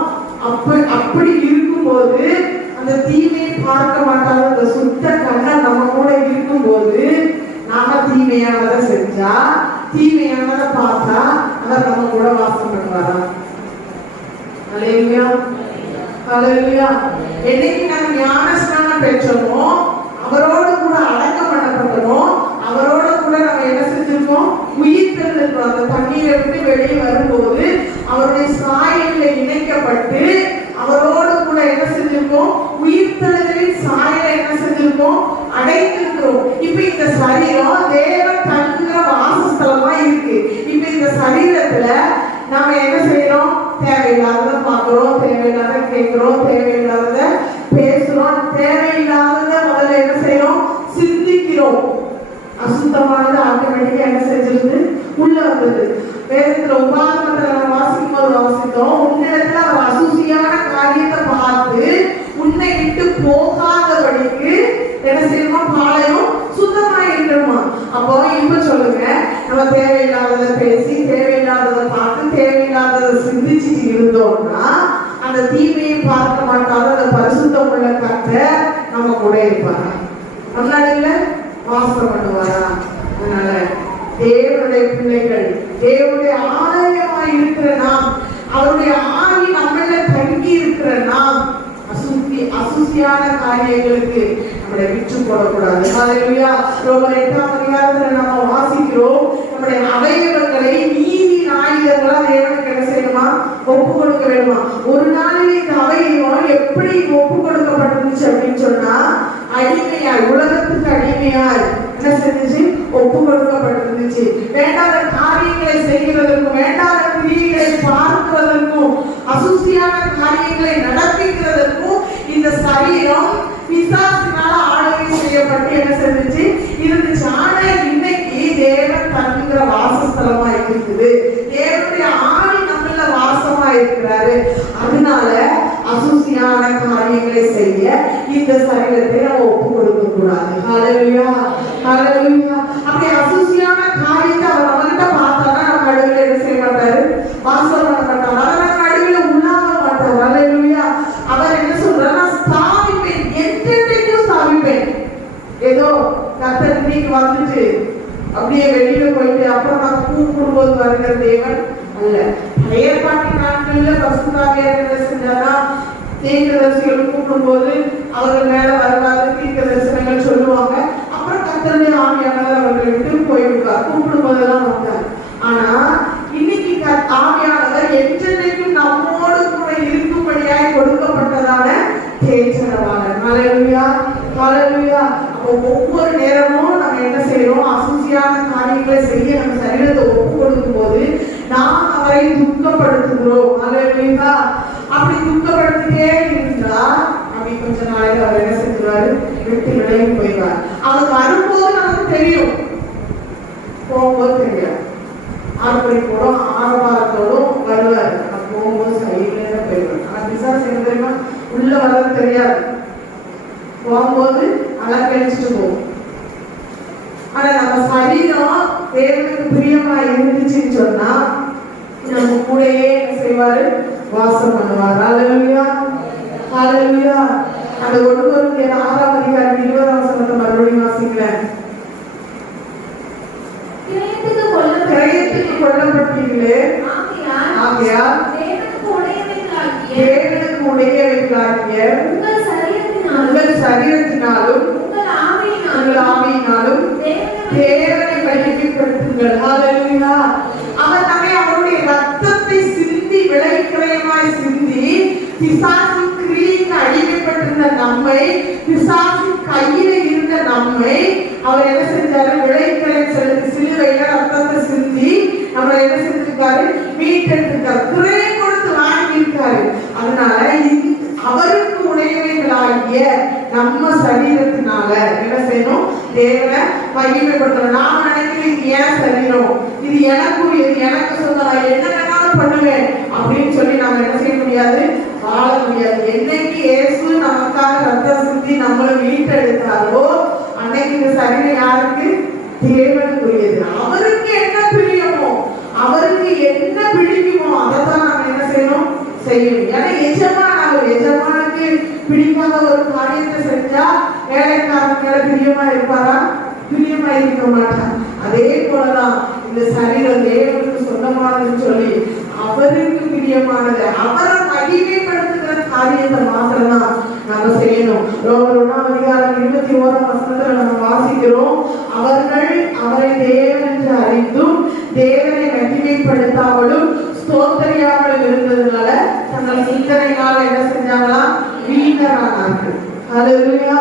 அப்படி இருக்கும்போது அந்த தீமையை பார்க்க மாட்டாத அந்த சுத்த கண்ணர் நம்ம கூட இருக்கும்போது நாம தீமையானதை செஞ்சா, தீமையானதை பார்த்தா அவர் நம்ம கூட வாசம் பண்ணுவாரா? ஹalleluya ஹalleluya. என்னைக்கு நம்ம ஞானஸ்நானம் பெற்றோமோ, அவரோடு கூட அடக்கம் பண்ணப்பட்டோமோ, அவரோட கூட நம்ம என்ன செஞ்சிருக்கோம், உயிர் தெழுந்திருக்கோம். அந்த தண்ணீரை விட்டு வெளியே வரும்போது அவருடைய சாயலில் இணைக்கப்பட்டு அவரோடு கூட என்ன செஞ்சிருக்கோம், உயிர் தெழுதலின் சாயலை என்ன செஞ்சிருக்கோம், அடைந்திருக்கிறோம். இப்ப இந்த சரீரம் தேவன் தங்குகிற வாசஸ்தலமா இருக்கு. இப்ப இந்த சரீரத்துல நாம என்ன செய்யறோம், தேவையில்லாததை பார்க்கிறோம், தேவையில்லாத கேட்கிறோம், தேவையில்லாதத பேசுறோம், தேவையில்லாதத முதல்ல என்ன செய்யறோம், சிந்திக்கிறோம். அசுத்தமானது ஆட்டோமேட்டிக்கா என்ன செஞ்சிருந்து உள்ள வந்தது. வேதத்துல உபாகமத்துல நம்ம வாசிக்கும் போது வாசித்தோம், உன்னிடத்துல அவர் அசுசியான காரியத்தை பார்த்து உன்னை விட்டு போகாதபடிக்கு என்ன செய்யணுமா, பாளையம் சுத்தமா இருக்கணுமா. அப்போ இப்ப சொல்லுங்க, நம்ம தேவையில்லாததை பேசி தேவையில்லாததை பார்த்து தேவையில்லாததை சிந்திச்சுட்டு இருந்தோம்னா அந்த தீமையை பார்க்க மாட்டாத அந்த பரிசுத்தம் உள்ள கர்த்தர் நம்ம கூட இருப்பாரா? முன்னாடியில வாசம் பண்ணுவாரா? அதனால தேவனுடைய பிள்ளைகள், தேவனுடைய ஆலயமாய் இருக்கிற நாம், அவருடைய ஆவி நம்மள தங்கி இருக்கிற நாம் அசுசியான காரியங்களுக்கு நம்மளை விற்று போடக்கூடாது. ஹalleluya. ரோமர் 8ஆம் அதிகாரத்துல நம்ம வாசிக்கிறோம், நம்முடைய அவயவங்களை நீதி ஆயுதங்களா தேவனுக்கு என்ன செய்யணுமா, ஒப்பு கொடுக்க வேண்டுமா. ஒரு நாளில் இந்த அவயவம் எப்படி ஒப்பு கொடுக்கப்பட்டிருந்துச்சு அப்படின்னு சொன்னா, அடிமையாய், உலகத்துக்கு அடிமையாய் என்ன செஞ்சிச்சு, ஒப்பு கொடுக்கப்பட்டிருந்துச்சு. வேண்டாத காரியங்களை செய்கிறதற்கும், வேண்டாத கிரியைகளை பார்க்கிறதற்கும், அசுசியான காரியங்களை நடப்பிக்கிறதற்கும் இந்த சரீரம் பிசாசினால ஆளுகை செய்யப்பட்டு என்ன செஞ்சிச்சு இருந்துச்சு. ஆனா இன்னைக்கு தேவன் தங்குகிற வாசஸ்தலமா இருக்குது. தேவனுடைய ஆவி நம்மள வாசமா இருக்கிறாரு. அதனால அசுசியான காரியங்களை செய்ய இந்த சரீரத்தை நம்ம ஒப்பு கொடுக்க கூடாது. ஹalleluya ஹalleluya. அப்படி அசுசியான காரியத்தை அவர் நம்மகிட்ட பார்த்தானா நம்ம நடுவில் என்ன செய்ய மாட்டாரு, வாசம் பண்ண மாட்டாரு. அதனால நடுவில் உள்ளாக மாட்டார். ஹalleluya. அவர் என்ன சொல்றாரு, ஸ்தாபிப்பேன், என்றென்றைக்கும் ஸ்தாபிப்பேன். ஏதோ கர்த்தர் இன்னைக்கு வந்துட்டு தேவன் அல்ல. பழைய ஏற்பாட்டு நாட்களில் பரிசுத்தாவியார் என்ன செஞ்சாரா, தீர்க்கதரிசிகள் கூப்பிடும் போது அவர்கள் மேல வரலாறு தீர்க்க தரிசனங்கள் சொல்லுவாங்க. அப்புறம் கர்த்தருடைய ஆவியானவர் அவர்களை விட்டு போய்விடுவார். கூப்பிடும் போதெல்லாம் வந்தார். ஆனா இன்னைக்கு ஆவியானவர் என்றென்றைக்கும் நம்மோடு கூட இருக்கும்படியாய் கொடுக்கப்பட்டதான தேற்றரவாளர். ஹல்லேலூயா, ஹல்லேலூயா. அப்போ ஒவ்வொரு நேரமும் நம்ம என்ன செய்யறோம், அசூசியான காரியங்களை செய்ய நம்ம சரீரத்தை ஒப்பு கொடுக்கும் போது நாம் அவரை துக்கப்படுத்துகிறோம். ஹல்லேலூயா. அப்படி துக்கப்படுத்திட்டே இருந்தா அப்படி கொஞ்ச நாளைக்கு அவர் என்ன செஞ்சுருவாரு, விட்டு விலகி போயிடுவார். அவர் வரும்போது நமக்கு தெரியும், போகும்போது தெரியாது. ஆறுபடி போடும் ஆரவாரத்தோடும் வருவார். போகும்போது சைட்ல போயிடுவார். ஆனா பிசாசு என்ன தெரியுமா, உள்ள வர்றது தெரியாது, போகும்போது அலங்கழிச்சுட்டு போகும். ஆனா நம்ம சரீரம் தேவனுக்கு பிரியமா இருந்துச்சுன்னு சொன்னா நம்ம கூடயே என்ன செய்வாரு, வாசம் பண்ணுவார். ஹல்லேலூயா, ஹல்லேலூயா. அந்த 1 கொரிந்தியர் 6ஆம் அதிகாரம் 20ஆம் வசனத்தை மறுபடியும் வாசிக்கிறேன். கிரயத்துக்கு கொல்லப்பட்டீர்களே, ஆகையால் தேவனுக்கு உடையவைகளாகிய உங்கள் சரீரத்தினாலும் உங்கள் ஆவியினாலும் தேவனை மகிமைப்படுத்துங்கள். ஹல்லேலூயா. அவர் நம்மை அவருடைய ரத்தத்தை சிந்தி விலைக்கிரயமாய் சிந்தி பிசாசின் கிரியைக்கு அடிமைப்பட்டிருந்த நம்மை, பிசாசின் கையில இருந்த நம்மை அவர் என்ன செஞ்சாரு, விலைக்கிரயம் செலுத்தி சிலுவையில ரத்தத்தை சிந்தி நம்மளை என்ன செஞ்சிருக்காரு, மீட்டெடுத்திருக்காரு, கிரயம் கொடுத்து வாங்கியிருக்காரு. அதனால அவருக்கு உடையவைகளாகிய நம்ம சரீரத்தினால என்ன செய்யணும், தேவனை மகிமைப்படுத்தணும். நாம நினைக்கிறோம் இது ஏன் சரீரம், இது எனக்குரியது, எனக்கு சொந்த, நான் என்ன வேணாலும் பண்ணுவேன் அப்படின்னு சொல்லி நாம என்ன செய்ய முடியாது, வாழ முடியாது. என்னைக்கு இயேசு நமக்காக ரத்தம் சிந்தி நம்மளை மீட்டெடுத்தாரோ அன்னைக்கு இந்த சரீரம் யாருக்கு, தேவனுக்குரியது. அவருக்கு என்ன பிரியமோ, அவருக்கு என்ன பிடிக்குமோ அதை தான் நம்ம என்ன செய்யணும், செய்யணும். ஏன்னா எஜமானுக்கு பிடிக்காத ஒரு காரியத்தை செஞ்சா வேலைக்காரன் மேல பிரியமா இருப்பாரா, பிரியமா இருக்க மாட்டார். அதே போலதான் இந்த சரீரம் தேவனுக்கு சொந்தமானதுன்னு சொல்லி அவருக்கு பிரியமானது, அவரை மகிமைப்படுத்துகிற காரியத்தை மாத்திரம்தான் நம்ம செய்யணும். ரோமர் 1ஆம் அதிகாரம் 21ஆம் வசனத்துல நம்ம வாசிக்கிறோம், அவர்கள் அவரை தேவன் என்று அறிந்தும் தேவனை மகிமைப்படுத்தாமலும் ஸ்தோத்திரியாமலும் இருந்ததுனால தங்கள் சிந்தனையினால என்ன செஞ்சாங்களா, வீணரானார்கள். ஹல்லேலூயா.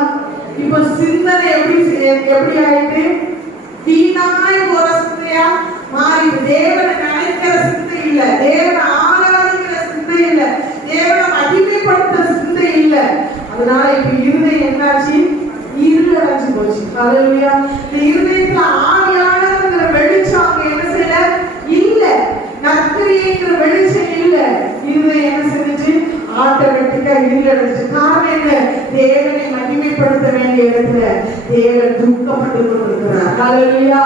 இப்போ சிந்தனை எப்படி ஆயிட்டு, வீணாய் போற சிந்தையா மாறி, தேவனை நினைக்கிற சிந்தை இல்ல, தேவனை ஆராதிக்கிற சிந்தை இல்ல, தேவனை மகிமைப்படுத்துற சிந்தை இல்ல. அதனால இப்ப இருதயம் என்னாச்சு, இருள் அடைஞ்சு போச்சு. ஹல்லேலூயா. இந்த இருதயத்துல ஆவியானவர்ங்கிற வெளிச்சம் அங்க என்ன செய்யல, இல்ல, நற்கிரியைங்கிற வெளிச்சம் இல்ல. இருதயம் என்ன செஞ்சுச்சு, ஆட்டோமேட்டிக்கா இருள் அடைஞ்சு. காரணம் என்ன, தேவனை மகிமைப்படுத்த வேண்டிய இடத்துல தேவன் துக்கப்பட்டு கொண்டிருக்கிறார். ஹல்லேலூயா.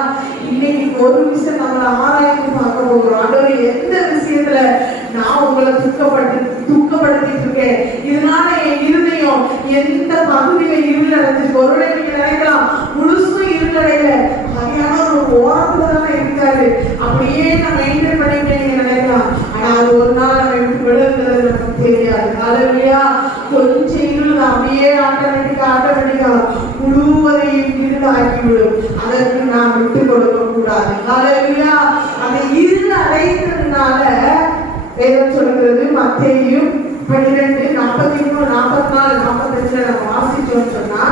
இன்னைக்கு ஒரு விஷயம் நம்மளை ஆராய்ந்து பார்க்க போகிறோம். ஆண்டவரே, எந்த விஷயத்துல நான் உங்களை துக்கப்படுத்திட்டு இருக்கேன், இதனால என் இருதயம் எந்த பகுதியில இருள் அடைஞ்சிருக்கு. ஒருவேளை நீங்க நினைக்கலாம் முழுசும் இருள் அடையல, சரியான ஒரு ஓரத்துலதான் இருக்காரு, அப்படியே நான் மெயின்டைன் பண்ணிட்டேன் நீங்க நினைக்கலாம். ஆனா அது ஒரு நாள் நம்ம எப்படி விழுகிறது நமக்கு தெரியாது. ஹல்லேலூயா. கொஞ்சம் இருள் அப்படியே ஆட்டோமேட்டிக்கா முழுவதையும் இருள் ஆக்கிவிடும். அதற்கு நாம் விட்டு கொடுக்க கூடாது. ஹல்லேலூயா. அந்த இருள் அடைந்ததுனால வேதம் சொல்கிறது, மத்தேயு 12:43, 44, 45 நம்ம வாசிச்சோம்னு சொன்னா,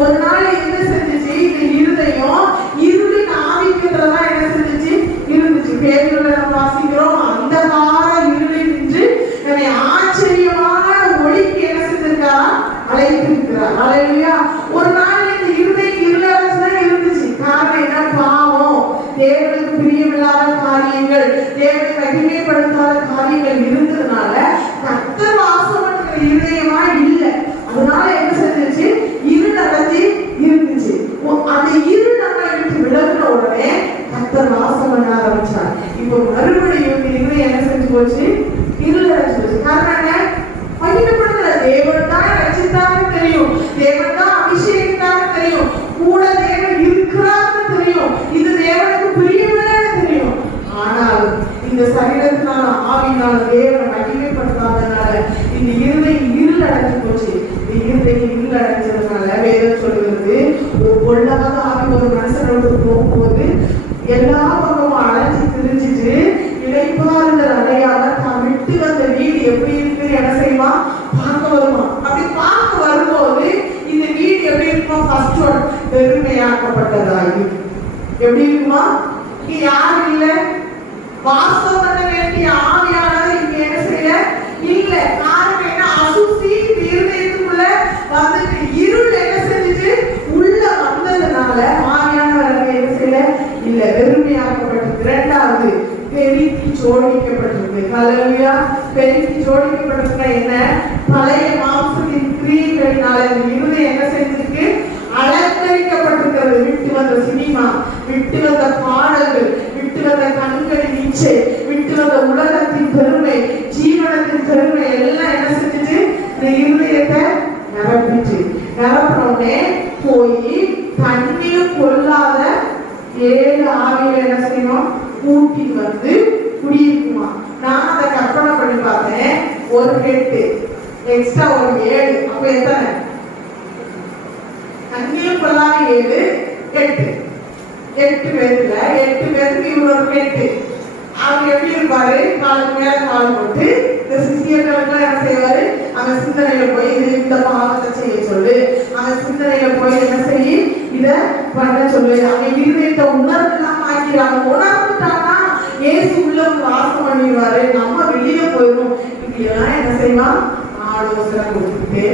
ஒரு நாள் என்ன செஞ்சுச்சு, இந்த இருதயம் இருளின் ஆதிக்கத்துலதான் என்ன செஞ்சுச்சு, இருந்துச்சு. பேருல நம்ம வாசிக்கிறோம், அந்த வார இருளில் நின்று நம்மை ஆச்சரியமான ஒளிக்கு என்ன செஞ்சிருக்காரா, அழைத்திருக்கிறார். ஹல்லேலூயா. ஒரு நாள் இந்த இருதயம் இருளதான் இருந்துச்சு. காரணம் என்ன, பாவம், தேவனுக்கு பிரியமில்லாத காரியங்கள், தேவனை மகிமைப்படுத்தாத காரியங்கள் இருந்ததுனால கர்த்தர் வாசம் பண்ணுற இருதயமா இல்ல. அதனால என்ன செஞ்சிச்சு, இருள் அடைஞ்சு இருந்துச்சு. அந்த இருள் நம்மளை விட்டு விலகின உடனே கர்த்தர் வாசம் பண்ண ஆரம்பிச்சார். இப்போ மறுபடியும் இருதயம் என்ன செஞ்சு போச்சு, இருள் அடைஞ்சு போச்சு. காரணம் என்ன, மகிமைப்படுத்தல. தேவன் தான் ரட்சித்தான்னு தெரியும், தேவன் தான் அபிஷேகித்தான்னு தெரியும், கூட தேவன் இருக்கிறான்னு தெரியும், இது தேவனுக்கு பிரியமில்லைன்னு தெரியும். ஆனால் இந்த இந்த சரீரத்தினால ஆவியினால தேவனை மகிமைப்படுத்தாதனால இந்த இருதயம் இருள் அடைஞ்சு போச்சு. இந்த இருதயம் இருள் அடைஞ்சதுனால வேதம் சொல்லுகிறது, பொல்லாத ஆவி ஒரு மனுஷனோடு போகும்போது எல்லா பக்கமும் அழைச்சி திரிஞ்சிட்டு இடைப்பாறுதல் அடையாத தான் விட்டு வந்த வீடு எப்படி இருக்குன்னு என்ன செய்வான், பார்க்க வருவான். அப்படி பார்க்க வரும்போது இந்த வீடு எப்படி இருக்குமா, ஃபர்ஸ்ட் ஒன் பெருமையாக்கப்பட்டதாகி எப்படி இருக்குமா, இங்க யாரும் இல்ல, வாசம் பண்ண வேண்டிய ஆவியானது இங்க என்ன செய்யல இல்ல. காரணம் என்ன, அசுசி இருதயத்துக்குள்ள வந்துட்டு இருள் என்ன செஞ்சுட்டு உள்ள வந்ததுனால ஆவியானவர் என்ன செய்யல இல்ல, வெறுமையாக்கப்பட்டது. இரண்டாவது பெருக்கி ஜோடிக்கப்பட்டிருக்கு. ஹல்லேலூயா. பெருக்கி ஜோடிக்கப்பட்டிருக்கிற என்ன, பழைய மாம்சத்தின் கிரியைகளினால இந்த இருதயம் என்ன செஞ்சிருக்கு, அலங்கரிக்கப்பட்டிருக்கிறது. விட்டு வந்த சினிமா, விட்டு வந்த பாடல்கள், விட்டு வந்த கண்களின் இச்சை, விட்டு வந்த உலகத்தின் பெருமை, ஜீவனத்தின் பெருமை எல்லாம் என்ன செஞ்சுட்டு இந்த இருதயத்தை நிரப்பிச்சு. நிரப்புறோடனே போய் தண்ணீர் கொள்ளாத 7 ஆவிகள் என்ன செய்யணும், கூட்டி வந்து குடியிருக்குமா. நான் அதை கற்பனை பண்ணி பார்த்தேன். ஒரு 8 எக்ஸ்ட்ரா ஒரு 7, அப்ப எத்தனை, தண்ணீர் கொள்ளாத 7 8 பேருல 8 பேருக்கு இவ்வளவு 8. அவர் எப்படி இருப்பாரு, காலுக்கு மேல கால் போட்டு இந்த சிஷியர்களுக்கு என்ன செய்வாரு, அவன் சிந்தனையில போய் இந்த பாவத்தை செய்ய சொல்லு, அவன் சிந்தனையில போய் என்ன செய்ய இத பண்ண சொல்லு. அவன் இருதயத்தை உணர்வுலாம் ஆக்கிறாங்க. உணர்ந்துட்டான்னா ஏசு உள்ள வாசம் பண்ணிடுவாரு, நம்ம வெளியே போயிடும். இப்படி எல்லாம் என்ன செய்வான், ஆலோசனை கொடுத்துட்டே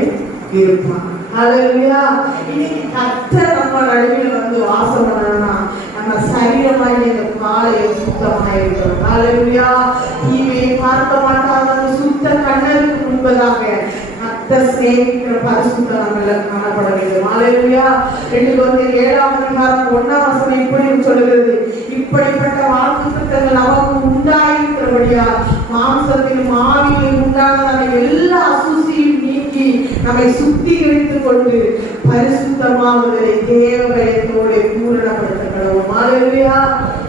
இருப்பான். ஹல்லேலூயா. இன்னைக்கு கர்த்தர் நம்ம நடுவில் வந்து வாசம் பண்ணணும்னா நம்ம சரீரமாய் இந்த காலையில் சுத்தமாய் இருக்கிறோம். ஹல்லேலூயா. தீமையை பார்க்க மாட்டாத சுத்த கண்ணருக்கு முன்பதாக கர்த்தர் சேவிக்கிற பரிசுத்தம் நம்ம காணப்பட வேண்டும். ஹல்லேலூயா. 2 கொரிந்தியர் 7ஆம் அதிகாரம் 1ஆம் வசனம் இப்படி சொல்லுகிறது, இப்படிப்பட்ட வாக்குத்தத்தங்கள் நமக்கு உண்டாயிருக்கிறபடியா மாம்சத்திலும் ஆவியிலும் உண்டான எல்லா அசுசியும் நீக்கி நம்மை சுத்திகரித்துக் கொண்டு பரிசுத்தமாவதை தேவ பயத்தோடு பூரணப்படுத்த கடவுள். ஹல்லேலூயா.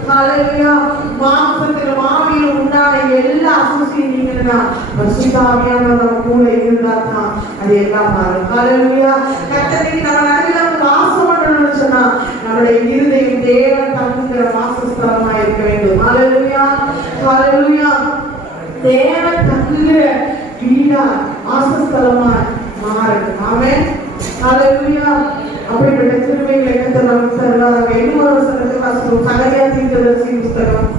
ஹல்லேலூயா. மாம்சத்திலும் ஆவியிலும் உண்டான எல்லா அசுசியும் நீங்கன்னா பரிசுத்த ஆவியானவர் நம்ம கூட இருந்தா தான் அது எல்லாம் மாறும். ஹல்லேலூயா. கர்த்தருக்கு நம்ம நடுவில் வாசம் பண்ணணும்னு சொன்னா நம்முடைய இருதயம் தேவன் தங்குகிற வாசஸ்தலமா இருக்க வேண்டும். ஹல்லேலூயா. ஹல்லேலூயா. தேவன் தங்குகிற வீடா வாசஸ்தலமா மாறணும். ஆமென். ஹல்லேலூயா. அப்படிப்பட்ட கிருபைகளை கர்த்தர் நமக்கு தருவார். இன்னொரு வசனத்தை வாசிப்போம். சகரியா தீர்க்கதரிசியின் புத்தகம்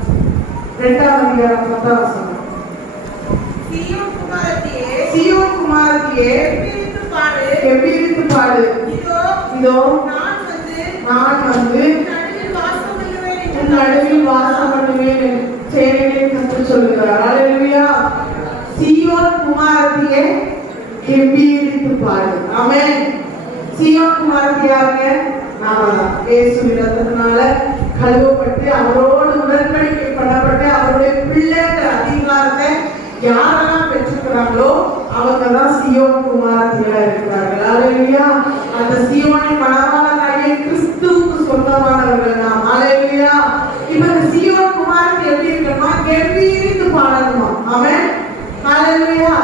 2ஆம் அதிகாரம் 10ஆம் வசனம். சீயோன் குமாரத்தியே கெம்பீரித்து பாடு, இதோ நான் வந்து உன் நடுவில் வாசம் பண்ணுவேன் சேனைகளை கர்த்தர் சொல்லுகிறார். ஹல்லேலூயா. சீயோன் குமாரத்தியே கெம்பீரித்து பாடு. ஆமென். சீயோன் குமாரத்தி யாருங்க, நாம தான். இயேசுவின் இரத்தத்தினால கழுவப்பட்டு அவரோடு உடன்படிக்கை பண்ணப்பட்டு அவருடைய பிள்ளைங்கிற அதிகாரத்தை யாரெல்லாம் பெற்றுக்கிறாங்களோ அவங்க தான் சீயோன் குமாரத்தியா இருக்கிறார்கள். ஹல்லேலூயா. அந்த சீயோனின் மணவாளனாகிய கிறிஸ்துவுக்கு சொந்தமானவர்கள் நாம். ஹல்லேலூயா. இப்ப இந்த சீயோன் குமாரத்தி எப்படி இருக்கணுமா, கெம்பீரித்து பாடணுமா. ஆமென். ஹல்லேலூயா.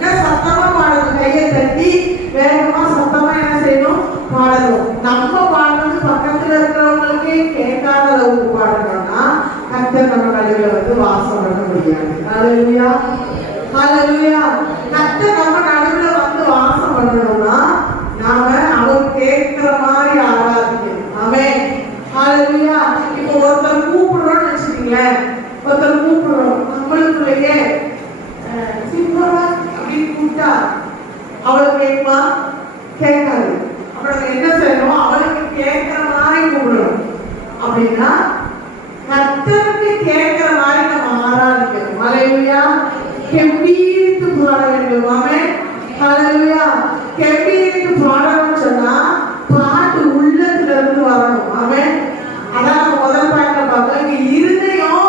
சத்தமா பாடணும், கையை தட்டி வேகமா சத்தமா என்ன செய்யணும், பாடணும். நம்ம பாடுறது பக்கத்துல இருக்கிறவங்களுக்கு கேட்காத அளவுக்கு பாடணும்னா கர்த்தர் நம்ம நடுவில் வந்து வாசம் பண்ண முடியாது. ஹல்லேலூயா. ஹல்லேலூயா. கர்த்தர் நம்ம நடுவில் வந்து வாசம் பண்ணணும்னா நாம அவர் கேட்கிற மாதிரி ஆராதிக்கணும். ஆமென். ஹல்லேலூயா. இப்போ ஒருத்தர் கூப்பிடுறோம்னு வச்சுக்கீங்களேன், ஒருத்தர் கூப்பிடுறோம், நம்மளுக்குள்ளேயே சிம்பரா அப்படின்னு கூப்பிட்டா அவளுக்கு கேட்குமா, கேட்காது. அப்ப நம்ம என்ன செய்யணும், அவளுக்கு கேட்கிற மாதிரி கூப்பிடணும். அப்படின்னா கர்த்தருக்கு கேட்கிற மாதிரி நம்ம ஆராதிக்கணும். ஹல்லேலூயா. கெம்பீரித்து பாட வேண்டும். ஆமென். ஹல்லேலூயா. கெம்பீரித்து பாடணும்னு சொன்னா பாட்டு உள்ளத்துல இருந்து வரணும். ஆமென். அதான் நம்ம முதல் பாட்டுல பார்த்தோம். இங்க இருதயம்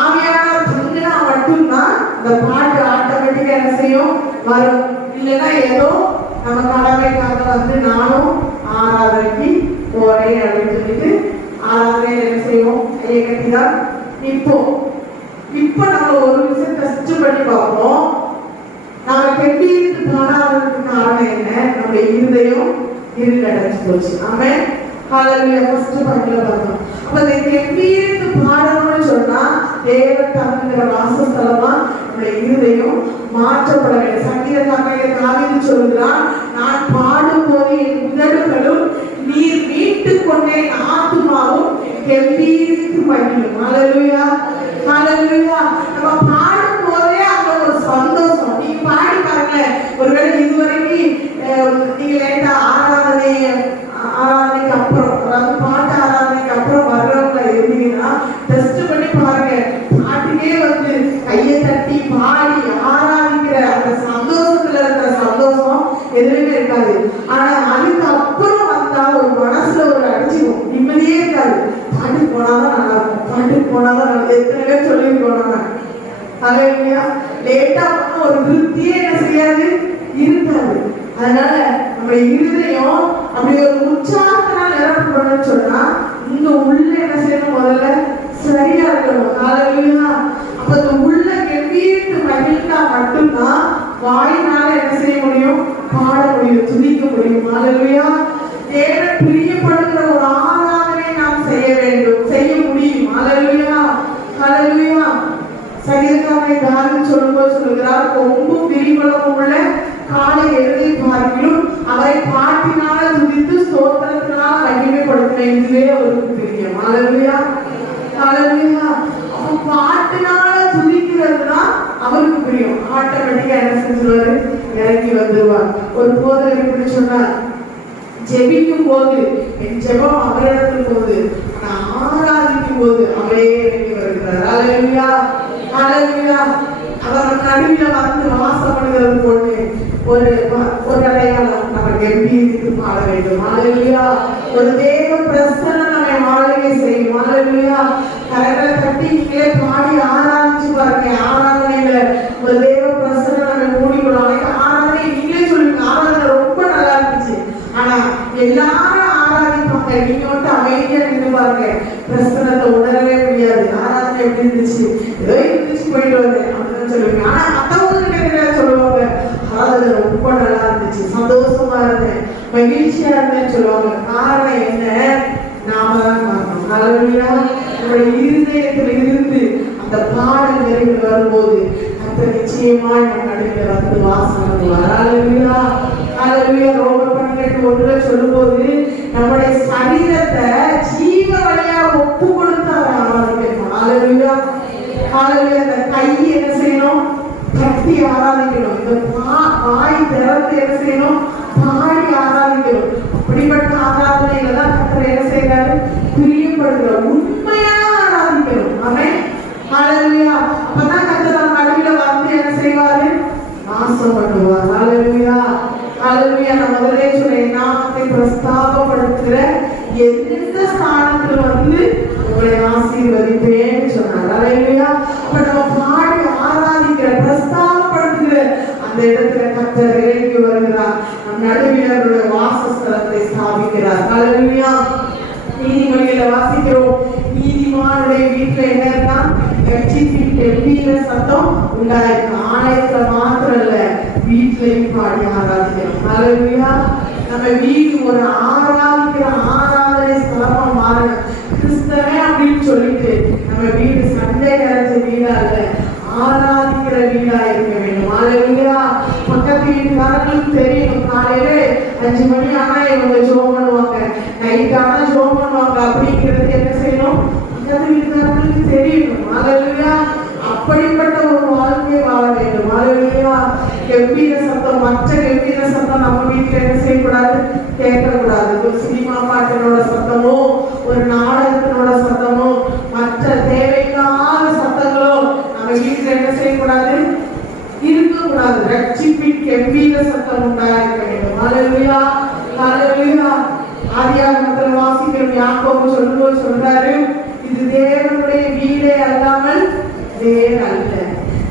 ஆவியானவர் தங்கினா மட்டும்தான் அந்த பாட்டு ஆட்டோமேட்டிக்கா என்ன செய்யும், வரும். இல்லைன்னா ஏதோ நம்ம கடமைக்காக வந்து நானும் ஆராதனைக்கு போறேன் அப்படின்னு சொல்லிட்டு ஆராதனை என்ன செய்வோம், கையை கட்டிதான் நிற்போம். இப்ப நம்ம ஒரு விஷயம் டெஸ்ட் பண்ணி பார்ப்போம். நாம கெம்பீரித்து பாடாததுக்கு காரணம் என்ன? நம்முடைய இருதயம் இருளடைஞ்சு போச்சு. ஆமென். ஹalleluya. ஃபர்ஸ்ட் பாயிண்ட்ல பார்த்தோம். அப்ப இந்த கெம்பீரித்து பாடணும்னு சொன்னா தேவன் தங்குகிற வாசஸ்தலமா நம்முடைய இருதயம் மாற்றப்பட வேண்டும். சங்கீதக்காரன் தாவீது சொல்கிறான், நான் பாடும்போது என் உதடுகளும் நீர் மீட்டுக் கொண்டே என் ஆத்துமாவும் கெம்பீரித்து மகிழும். ஹalleluya. ஹalleluya. நம்ம பாடும் போதே அந்த ஒரு சந்தோஷம். நீங்க பாடி பாருங்க. ஒருவேளை இதுவரைக்கும் நீங்க லேட்டா ஆராதனைக்கு அப்புறம், அதாவது பாட்டு ஆராதனைக்கு அப்புறம் வர்றவங்க இருந்தீங்கன்னா டெஸ்ட் பண்ணி பாருங்க. பாட்டுக்கே வந்து கையை தட்டி பாடி ஆராதிக்கிற அந்த சந்தோஷத்துல இருக்கிற சந்தோஷம் எதுவுமே இருக்காது. ஆனா அதுக்கு அப்புறம் வந்தா ஒரு மனசுல ஒரு அடிச்சுக்கும், நிம்மதியே இருக்காது. பாட்டு போனாதான் நல்லா இருக்கும், பாட்டு போனாதான் நல்லா. எத்தனை பேர் சொல்லி போனாங்க. ஹalleluya. லேட்டா போனா ஒரு திருப்தியே என்ன செய்யாது, இருக்காது. அதனால நம்ம இருதயம் அப்படி ஒரு உற்சாகத்தினால் நிரப்பணும்னு சொன்னா இங்க உள்ள என்ன செய்யணும், முதல்ல சரியா இருக்கணும். ஹalleluya. அப்ப இந்த உள்ள கெம்பீரித்து மகிழ்ந்தா மட்டும்தான் வாயினால என்ன செய்ய முடியும், பாட முடியும், துதிக்க முடியும். ஹalleluya. தேவன் பிரியப்படுகிற ஒரு ஆராதனை நாம் செய்ய வேண்டும், செய்ய முடியும். ஹalleluya. ஹalleluya. சங்கீதக்காரன் தாவீது சொல்லும்போது சொல்லுகிறார், கொம்பும் விரிகுளமும் உள்ள காலை எழுதி பார்க்கிலும் அவரை பாட்டினால துதித்து ஸ்தோத்திரத்தினால மகிமைப்படுத்தின இதுவே அவருக்கு பிரியம். ஹalleluya. ஹalleluya. அப்ப பாட்டினால துதிக்கிறதுனா அவருக்கு பிரியம். ஆட்டோமேட்டிக்கா என்ன செஞ்சுருவாரு, இறங்கி வந்துருவார். ஒரு போதகர் இப்படி சொன்னார், ஜெபிக்கும் போது என் ஜெபம் அவரிடத்தில் போகுது, ஆனா ஆராதிக்கும் போது அவரே இறங்கி வருகிறார். ஹalleluya. ஹalleluya. அவர் நடுவில் வந்து வாசம் பண்ணுகிறது போட்டு ஒரு அடையாளம் நம்ம கெம்பீரித்து பாட வேண்டும். ஹalleluya. ஒரு தேவ பிரசன்னம் நம்மை ஆளுகை செய்யும். ஹalleluya. கரங்களை தட்டி நீங்களே பாடி ஆராதிச்சு பாருங்க. ஆராதனையில ஒரு தேவ பிரசன்னம் நம்ம மூடிக்கொள்ளும். ஆராதனை நீங்களே சொல்லுங்க, ஆராதனை ரொம்ப நல்லா இருந்துச்சு. ஆனா எல்லாரும் ஆராதிப்பாங்க, நீங்க மட்டும் அமைதியா நின்று பாருங்க, பிரசனத்தை உணரவே முடியாது. ஆராதனை எப்படி இருந்துச்சு, ஏதோ இருந்துச்சு போயிட்டு வந்தேன் அப்படின்னு சொல்லுவீங்க. ஆனா மற்றவங்க சொல்லுவாங்க, ஆராதனை ரொம்ப நல்லா இருந்துச்சு, சந்தோஷமா இருந்தேன், மகிழ்ச்சியா இருந்தேன்னு சொல்லுவாங்க. காரணம் என்ன? நாம தான் காரணம். ஹalleluya. நம்முடைய இருதயத்துல இருந்து அந்த பாடல் நிறைவு வரும்போது அந்த நிச்சயமா நம்ம நடுவில் வந்து வாசம் பண்ணுவார். ஹalleluya. ஹalleluya. ரோமர் 12:1 சொல்லும்போது நம்முடைய சரீரத்தை ஜீவ வழியா ஒப்பு கொடுத்து அவரை ஆராதிக்கணும். ஹalleluya. ஹalleluya. அந்த கையை என்ன செய்யணும், கட்டி ஆராதிக்கணும். இந்த வாய் திறந்து என்ன செய்யணும், பாடி ஆராதிக்கணும். அப்படிப்பட்ட ஆராதனையில தான் கர்த்தர் என்ன செய்யறாரு, பிரியப்படுகிறார். உண்மையா ஆராதிக்கணும். ஆமென். ஹalleluya. அப்பதான் கர்த்தர் நடுவில் வந்து என்ன செய்வாரு, வாசம் பண்ணுவார். ஹalleluya. ஹalleluya. நான் முதல்ல சொன்னேன், நாமத்தை பிரஸ்தாபப்படுத்துகிற எந்த ஸ்தானத்தில் வந்து உங்களை ஆசீர்வதிப்பேன்னு சொன்னார். ஹalleluya. அப்ப நம்ம பாடி ஆராதிக்கிற பிரஸ்தாபப்படுத்துகிற அந்த இடத்துல கர்த்தர் இறங்கி வருகிறார். நம் நடுவில் அவருடைய வாசஸ்தலத்தை ஸ்தாபிக்கிறார். ஹalleluya. நீதிமொழியில வாசிக்கிறோம், நீதிமானுடைய வீட்டுல என்ன இருக்கா, கெம்பீர சத்தம் உண்டாயிருக்கு. ஆலயத்துல மாத்திரம் இல்ல, வீட்லயும் பாடி ஆராதிக்கிறோம். ஹalleluya. நம்ம வீடு ஒரு ஆராதிக்கிற ஆராதனை ஸ்தலமா மாறணும். கிறிஸ்தவ அப்படின்னு சொல்லிட்டு நம்ம வீடு சண்டை நிறைஞ்ச வீடா இல்ல, ஆராதிக்கிற வீடா இருக்க வேண்டும். ஹalleluya. பக்கத்து வீட்டுக்காரங்களுக்கு தெரியும், காலையில 5 மணி ஆனா இவங்க ஜெபம் பண்ணுவாங்க, நைட் ஆனா ஜெபம் பண்ணுவாங்க அப்படிங்கிறது என்ன செய்யணும், பக்கத்து வீட்டுக்காரங்களுக்கு தெரியணும். ஹalleluya. அப்படிப்பட்ட ஒரு வாழ்க்கையை வாழ வேண்டும். ஹalleluya. கெம்பீர சத்தம், மற்ற கெம்பீர சத்தம் நம்ம வீட்டுல என்ன செய்யக்கூடாது, கேட்கக்கூடாது. ஒரு சினிமா பாட்டினோட சத்தமோ, ஒரு நாடகத்தினோட சத்தமோ, மற்ற தேவையில்லாத சத்தங்களோ நம்ம வீட்டுல என்ன செய்யக்கூடாது, இருக்கக்கூடாது. ரட்சிப்பின் கெம்பீர சத்தம் உண்டாயிருக்க வேண்டும். ஹalleluya. ஹalleluya. ஆதியாகமத்தில் வாசிக்கிறோம், யாக்கோபு சொல்லும்போது சொல்றாரு, இது தேவனுடைய வீடே அல்லாமல் வேறு அல்ல.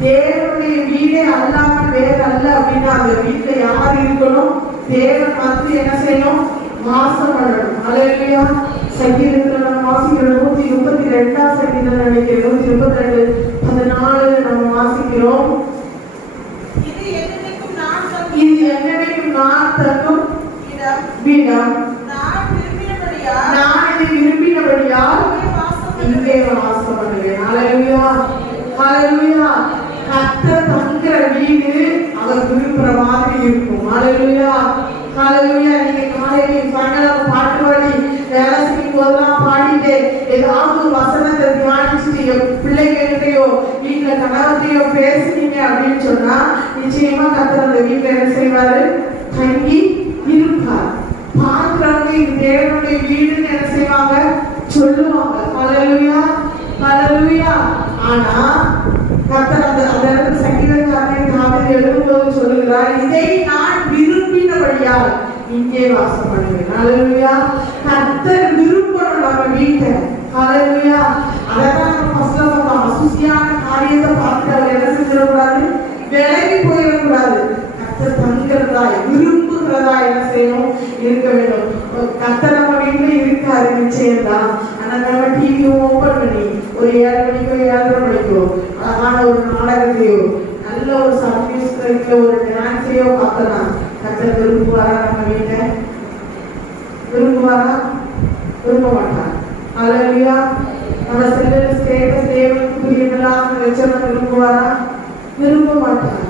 தேவனுடைய வீடே அல்லாமல் வேறு அல்ல அப்படின்னா அந்த வீட்டுல யார் இருக்கணும், தேவன் வந்து என்ன செய்யணும், வாசம் பண்ணணும். ஹalleluya. சங்கீதத்துல நம்ம வாசிக்கிறோம் 132 சங்கீதம் நினைக்கிறேன் 132:14 நம்ம வாசிக்கிறோம். இது என்னைக்கும் நான் தங்கும் வீடம், நான் இதை விரும்பினபடியால் இங்கே வாசம் பண்ணுவேன். ஹல்லேலூயா, ஹல்லேலூயா. கர்த்தர் தங்குற வீடு அவர் விரும்புற மாதிரி இருக்கும். ஹல்லேலூயா, ஹல்லேலூயா. நீங்க காலையில சாயங்காலம் பாட்டு பாடி வேலை செய்யும் போதெல்லாம் பாடிட்டு ஏதாவது ஒரு வசனத்தை தியானிச்சுட்டு பிள்ளைகிட்டையோ வீட்டுல கணவர்கிட்டையோ பேசுனீங்க அப்படின்னு சொன்னா நிச்சயமா கர்த்தர் அந்த வீட்டுல என்ன செய்வாரு? தங்கி இருப்பார். பார்க்கிறவங்க இது தேவனுடைய வீடுன்னு என்ன செய்வாங்க? சொல்லுவாங்க. ஹல்லேலூயா, ஹல்லேலூயா. ஆனா கர்த்தர் அந்த சங்கீதக்காரன் தாவீது எழுதும்போது சொல்லுகிறார், இதை நான் விரும்பினபடியால் இங்கே வாசம் பண்ணுவேன். ஹல்லேலூயா. கர்த்தர் விரும்பணும் நம்ம வீட்டை. ஹல்லேலூயா. அதான் நம்ம ஃபர்ஸ்ட்ல பார்த்தோம். அசுசியான காரியத்தை பார்த்து அவர் என்ன செஞ்சிடக்கூடாது? விலகி போயிடக்கூடாது. கர்த்தர் தங்குறதாய் விரும்புகிறதா என்ன செய்யணும்? இருக்க வேண்டும். கர்த்தர் நம்ம வீட்டுல இருக்காரு நிச்சயம்தான். ஆனா நம்ம டிவி ஓபன் பண்ணி ஒரு 7 மணிக்கோ 7:30 மணிக்கோ அழகான ஒரு நாடகத்தையோ நல்ல ஒரு சர்வீஸ்ல ஒரு டான்ஸையோ பார்த்தோம்னா கர்த்தர் விரும்புவாரா? நம்ம வீட்டை விரும்புவாரா? விரும்ப மாட்டார். ஹல்லேலூயா. நம்ம செல்லுல ஸ்டேட்டஸ் தேவனுக்கு புரியலாம் வச்சவங்க விரும்புவாரா? விரும்ப மாட்டார்.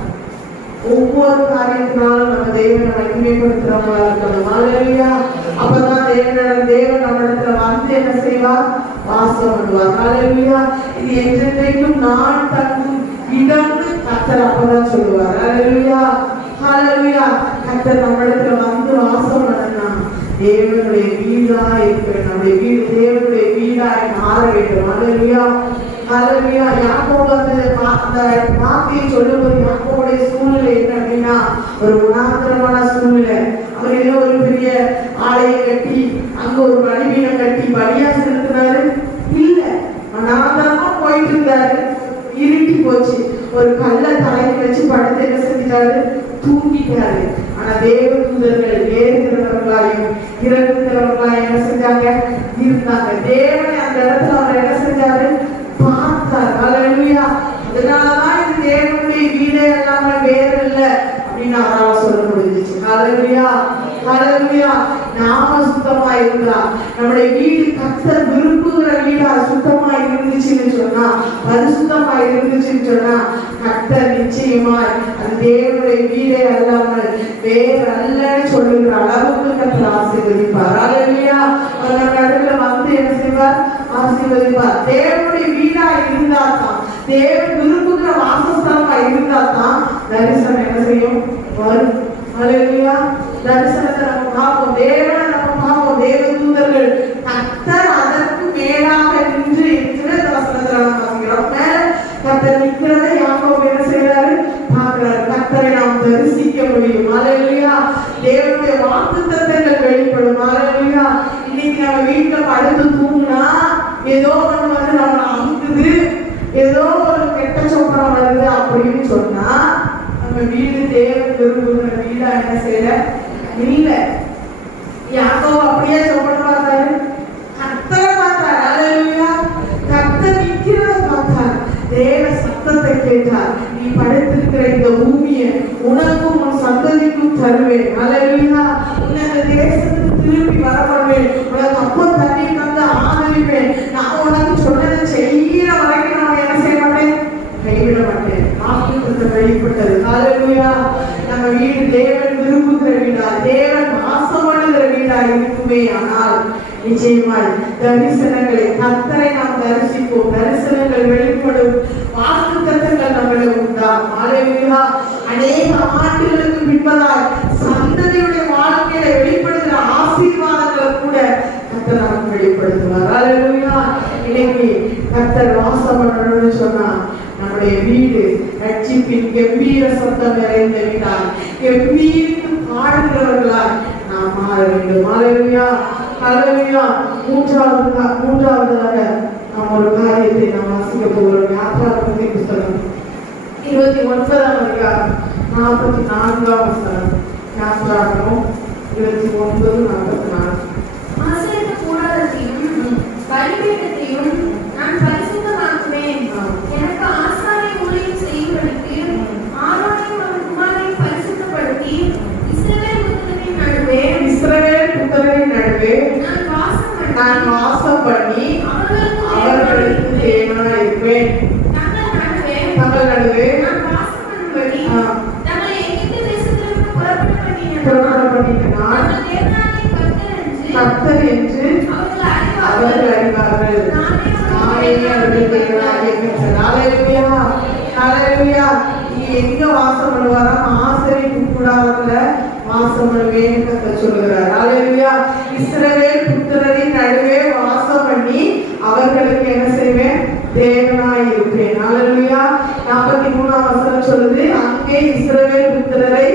ஒவ்வொரு காரியத்தினாலும் நம்ம தேவனை மகிமைப்படுத்துறவங்களா இருக்கணும். ஹல்லேலூயா. அப்பதான் தேவன் நம்ம இடத்துல வந்து என்ன செய்வார்? வாசம் பண்ணுவார். ஹல்லேலூயா. இது என்றென்றைக்கும் நான் தங்கும் இடம்னு கர்த்தர் அப்பதான் சொல்லுவார். ஹல்லேலூயா, ஹல்லேலூயா. கர்த்தர் நம்ம இடத்துல வந்து வாசம் பண்ணா தேவனுடைய வீடா இருக்க நம்முடைய வீடு தேவனுடைய வீடாய் மாற வேண்டும். ஹல்லேலூயா, ஹல்லேலூயா. யாக்கோபு அந்த வார்த்தையை சொல்லும்போது யாக்கோபுடைய சூழ்நிலை என்ன அப்படின்னா ஒரு உணாந்தரமான சூழ்நிலை. அவர் ஏதோ ஒரு பெரிய ஆலயம் கட்டி அங்க ஒரு பலிபீடம் கட்டி பலியா செலுத்தினாரு இல்ல, உணாந்தரமா போயிட்டு இருந்தாரு. இருட்டி போச்சு. ஒரு கல்ல தலைக்கு வச்சு படுத்து என்ன செஞ்சிட்டாரு? தூங்கிட்டாரு. ஆனா தேவ தூதர்கள் ஏறுகிறவர்களாயும் இறங்குகிறவர்களாயும் என்ன செஞ்சாங்க? இருந்தாங்க. தேவனை அந்த இடத்துல அவர் என்ன செஞ்சாரு? பார்த்தார். ஹல்லேலூயா. அதனாலதான் இது தேவனுடைய வீடே எல்லாமே வேற இல்ல அப்படின்னு அவரால் சொல்ல முடிஞ்சிச்சு. ஹல்லேலூயா, ஹல்லேலூயா. நாம சுத்தமா இருந்தா நம்முடைய வீடு கர்த்தர் விரும்புகிற வீடா சுத்தமா இருந்துச்சுன்னு சொன்னா பரிசுத்தமா இருந்துச்சுன்னு சொன்னா கர்த்தர் நிச்சயமாய் அது தேவனுடைய வீடே அல்லாமல் வேற அல்லன்னு சொல்லுகிற அளவுக்கு கர்த்தர் ஆசீர்வதிப்பார். ஹல்லேலூயா. நம்ம நடுவுல வந்து என்ன செய்வார்? ஆசீர்வதிப்பார். தேவனுடைய வீடா இருந்தா தான் தேவன் விரும்புகிற வாசஸ்தலமா இருந்தா தான் தரிசனம் என்ன செய்யும்? வரும். ஹல்லேலூயா. தரிசனத்தை நம்ம பார்ப்போம். தேவனை நம்ம பார்ப்போம். தேவ தூதர்கள் கர்த்தர் அதற்கு மேலாக நின்று இருக்கிற வசனத்துல நம்ம வாசிக்கிறோம். மேல கர்த்தர் நிற்கிறத யாக்கோபு என்ன செய்யறாரு? பார்க்கிறாரு. கர்த்தரை நாம் தரிசிக்க முடியும். ஹல்லேலூயா. தேவனுடைய வாக்குத்தத்தங்கள் வெளிப்படும். ஹல்லேலூயா. இன்னைக்கு நம்ம வீட்டுல படுத்து தூங்குனா ஏதோ ஒண்ணு வந்து நம்ம அமுக்குது, ஏதோ ஒரு கெட்ட சொப்பனம் வருது அப்படின்னு சொன்னா நம்ம வீடு தேவன் விரும்புகிற வீடா என்ன செய்யல? இல்ல. யாக்கோபு அப்படியே சொப்பனம் பார்த்தாரு? கர்த்தரை பார்த்தார். ஹல்லேலூயா. கர்த்தர் நிக்கிறத பார்த்தார். தேவ சத்தத்தை கேட்டார். நீ படுத்திருக்கிற இந்த பூமியை உனக்கும் உன் சந்ததிக்கும் தருவேன். ஹல்லேலூயா. உன்னை இந்த தேசத்துக்கு திரும்பி வரப்படுவேன். உனக்கு அப்போ தண்ணி தந்து ஆதரிப்பேன். நான் உனக்கு சொன்னதை செய்யற வரைக்கும் நான் என்ன செய்ய மாட்டேன்? கைவிட மாட்டேன். வாக்குத்தத்தம் வெளிப்பட்டது. ஹல்லேலூயா. நம்ம வீடு தேவன் விரும்புகிற வீடா தேவன் வாசப்படுகிற வீடா இருக்குமே ஆனால் நிச்சயமாய் தரிசனங்களை கர்த்தரை நாம் தரிசிப்போம். தரிசனங்கள் வெளிப்படும். வாக்குத்தத்தங்கள் நம்மள உண்டா. ஹல்லேலூயா. அநேக ஆண்டுகளுக்கு பின்பதாய் சந்ததியுடைய வாழ்க்கையில வெளிப்படுகிற ஆசீர்வாதங்கள் கூட கர்த்தர் நமக்கு வெளிப்படுத்துவார். ஹல்லேலூயா. இன்னைக்கு கர்த்தர் வாசம் பண்ணணும்னு சொன்னா நம்முடைய வீடு ரட்சிப்பின் கம்பீர சத்தம் நிறைந்த வீடாய் கம்பீரித்து பாடுகிறவர்களாய் நாம் மாற வேண்டும். ஹல்லேலூயா, ஹல்லேலூயா. மூன்றாவதாக நாம் ஒரு காரியத்தை நாம் வாசிக்க போகிறோம். யாத்திராகமத்தின் புத்தகம் 29ஆம் அதிகாரம் 44ஆம் வசனம். யாத்திராகமம் 29:44. ஆசரிப்பு கூடாரத்தையும் நம்மை எகிப்து தேசத்திலிருந்து புறப்பட பண்ணின கர்த்தர் என்று அவர்கள் அறிவார்கள். நானே அவர்கள் தேவனாகிய கர்த்தர். ஹல்லேலூயா, ஹல்லேலூயா. நீ எங்க வாசம் பண்ணுவாராம்? ஆசரிப்பு கூடாரத்துல வாசம் பண்ணுவேன்னு கர்த்தர் சொல்லுகிறார். ஹல்லேலூயா. இஸ்ரவேல் புத்திரரின் நடுவே வாசம் பண்ணி அவர்களுக்கு என்ன செய்வேன்? தேவனாய் இருப்பேன். ஹல்லேலூயா. 43ஆம் வசனம் சொல்லுது, அங்கே இஸ்ரவேல் புத்திரரை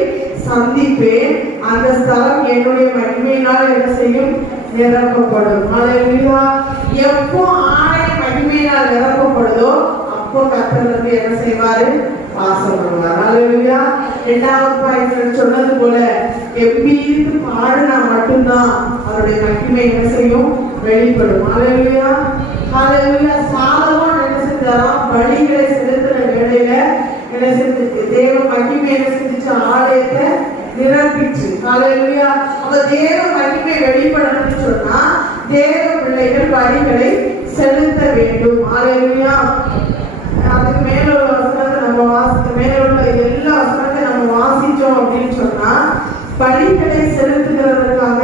சந்திப்பேன், அந்த ஸ்தலம் என்னுடைய மகிமையினால் என்ன செய்யும்? நிரப்பப்படும். ஹல்லேலூயா. எப்போ ஆலய மகிமையினால் நிரப்பப்படுதோ அப்போ கர்த்தர் வந்து என்ன செய்வாரு? வாசம் பண்ணுவார். ஹல்லேலூயா. 2வது பாயிண்ட் சொன்னது போல எப்பீத்து பாடினா மட்டும்தான் அவருடைய மகிமை என்ன செய்யும்? வெளிப்படும். ஹல்லேலூயா, ஹல்லேலூயா. சாலமோன் என்ன செஞ்சாராம்? பலிகளை செலுத்துற வேளையில என்ன செஞ்சு தேவ மகிமை என்ன செஞ்சுச்சு? ஆலயத்தை நிரப்பிச்சு. ஹல்லேலூயா. அப்ப தேவ மகிமை வெளிப்படணும்னு சொன்னா தேவ பிள்ளைகள் பலிகளை செலுத்த வேண்டும். ஹல்லேலூயா. அதுக்கு மேல உள்ள வசனத்தை மேல உள்ள எல்லா வசனத்தையும் நம்ம வாசிச்சோம் அப்படின்னு சொன்னா பலிகளை செலுத்துகிறதுக்காக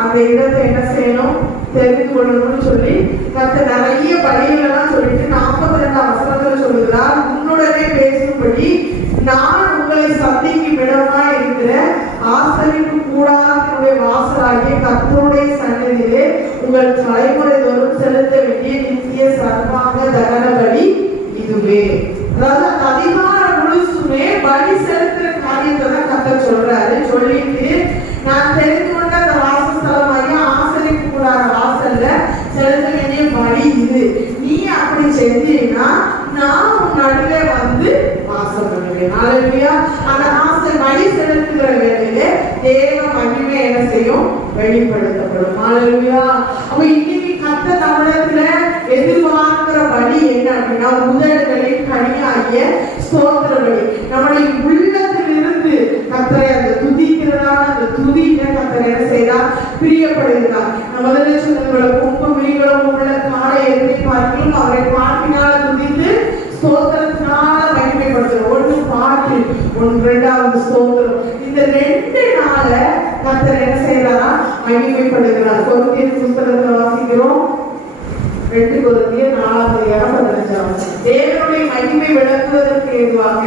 அந்த இடத்தை என்ன செய்யணும்? தெரிந்து கொள்ளணும்னு சொல்லி கர்த்தர் நிறைய பலிகள் எல்லாம் சொல்லிட்டு 42ஆம் வசனத்துல சொல்லுகிறார், உன்னுடனே பேசும்படி நான் உங்களை சந்திக்கும் இடமா இருக்கிற ஆசரிப்பு கூடாரத்தினுடைய வாசலாகிய கர்த்தருடைய சந்நிதியிலே உங்கள் தலைமுறை தோறும் செலுத்த வேண்டிய நித்திய சர்வாங்க தகன பலி இதுவே. அதாவது அந்த அதிகாரம் முழுசுமே பலி செலுத்துற காரியத்தை தான் கர்த்தர் சொல்றாரு. சொல்லிட்டு நான் தெரிந்து கொண்ட அந்த வாசஸ்தலமாகிய ஆசரிப்பு கூடார வாசல்ல செலுத்த வேண்டிய பலி இது. நீ அப்படி செஞ்சீங்கன்னா நான் உன் நடுவே வந்து வாசம் பண்ணுவேன். ஹல்லேலூயா. அந்த பலி செலுத்துகிற வேளையிலே தேவ மகிமை என்ன செய்யும்? வெளிப்படுத்தப்படும். ஹல்லேலூயா. அப்ப இன்னைக்கு கர்த்தர் தமிழத்துல எதிர்பார்க்கிற பலி என்ன அப்படின்னா உதடுகளின் கனியாகிய ஸ்தோத்திர பலி. நம்முடைய உள்ளத்திலிருந்து கர்த்தரை அந்த துதிக்கிறதான அந்த துதியில கர்த்தர் என்ன செய்தார்? பிரியப்படுகிறார். முதல்ல சொன்னவங்கள கொம்பு மீன்களும் உள்ள காலை எப்படி பார்க்கலும் அவரை பாட்டினால துதித்து ஸ்தோத்திரத்தினால மகிமைப்படுத்துறோம். ஒன்று பாட்டு, இரண்டாவது ஸ்தோத்திரம். இந்த 2 நாள கர்த்தர் என்ன செய்யறாரா? மகிமைப்படுகிறார். கொரிந்தியர் புத்தகத்துல வாசிக்கிறோம் 2 கொரிந்தியர் 4:15. தேவனுடைய மகிமை விளக்குவதற்கு ஏதுவாக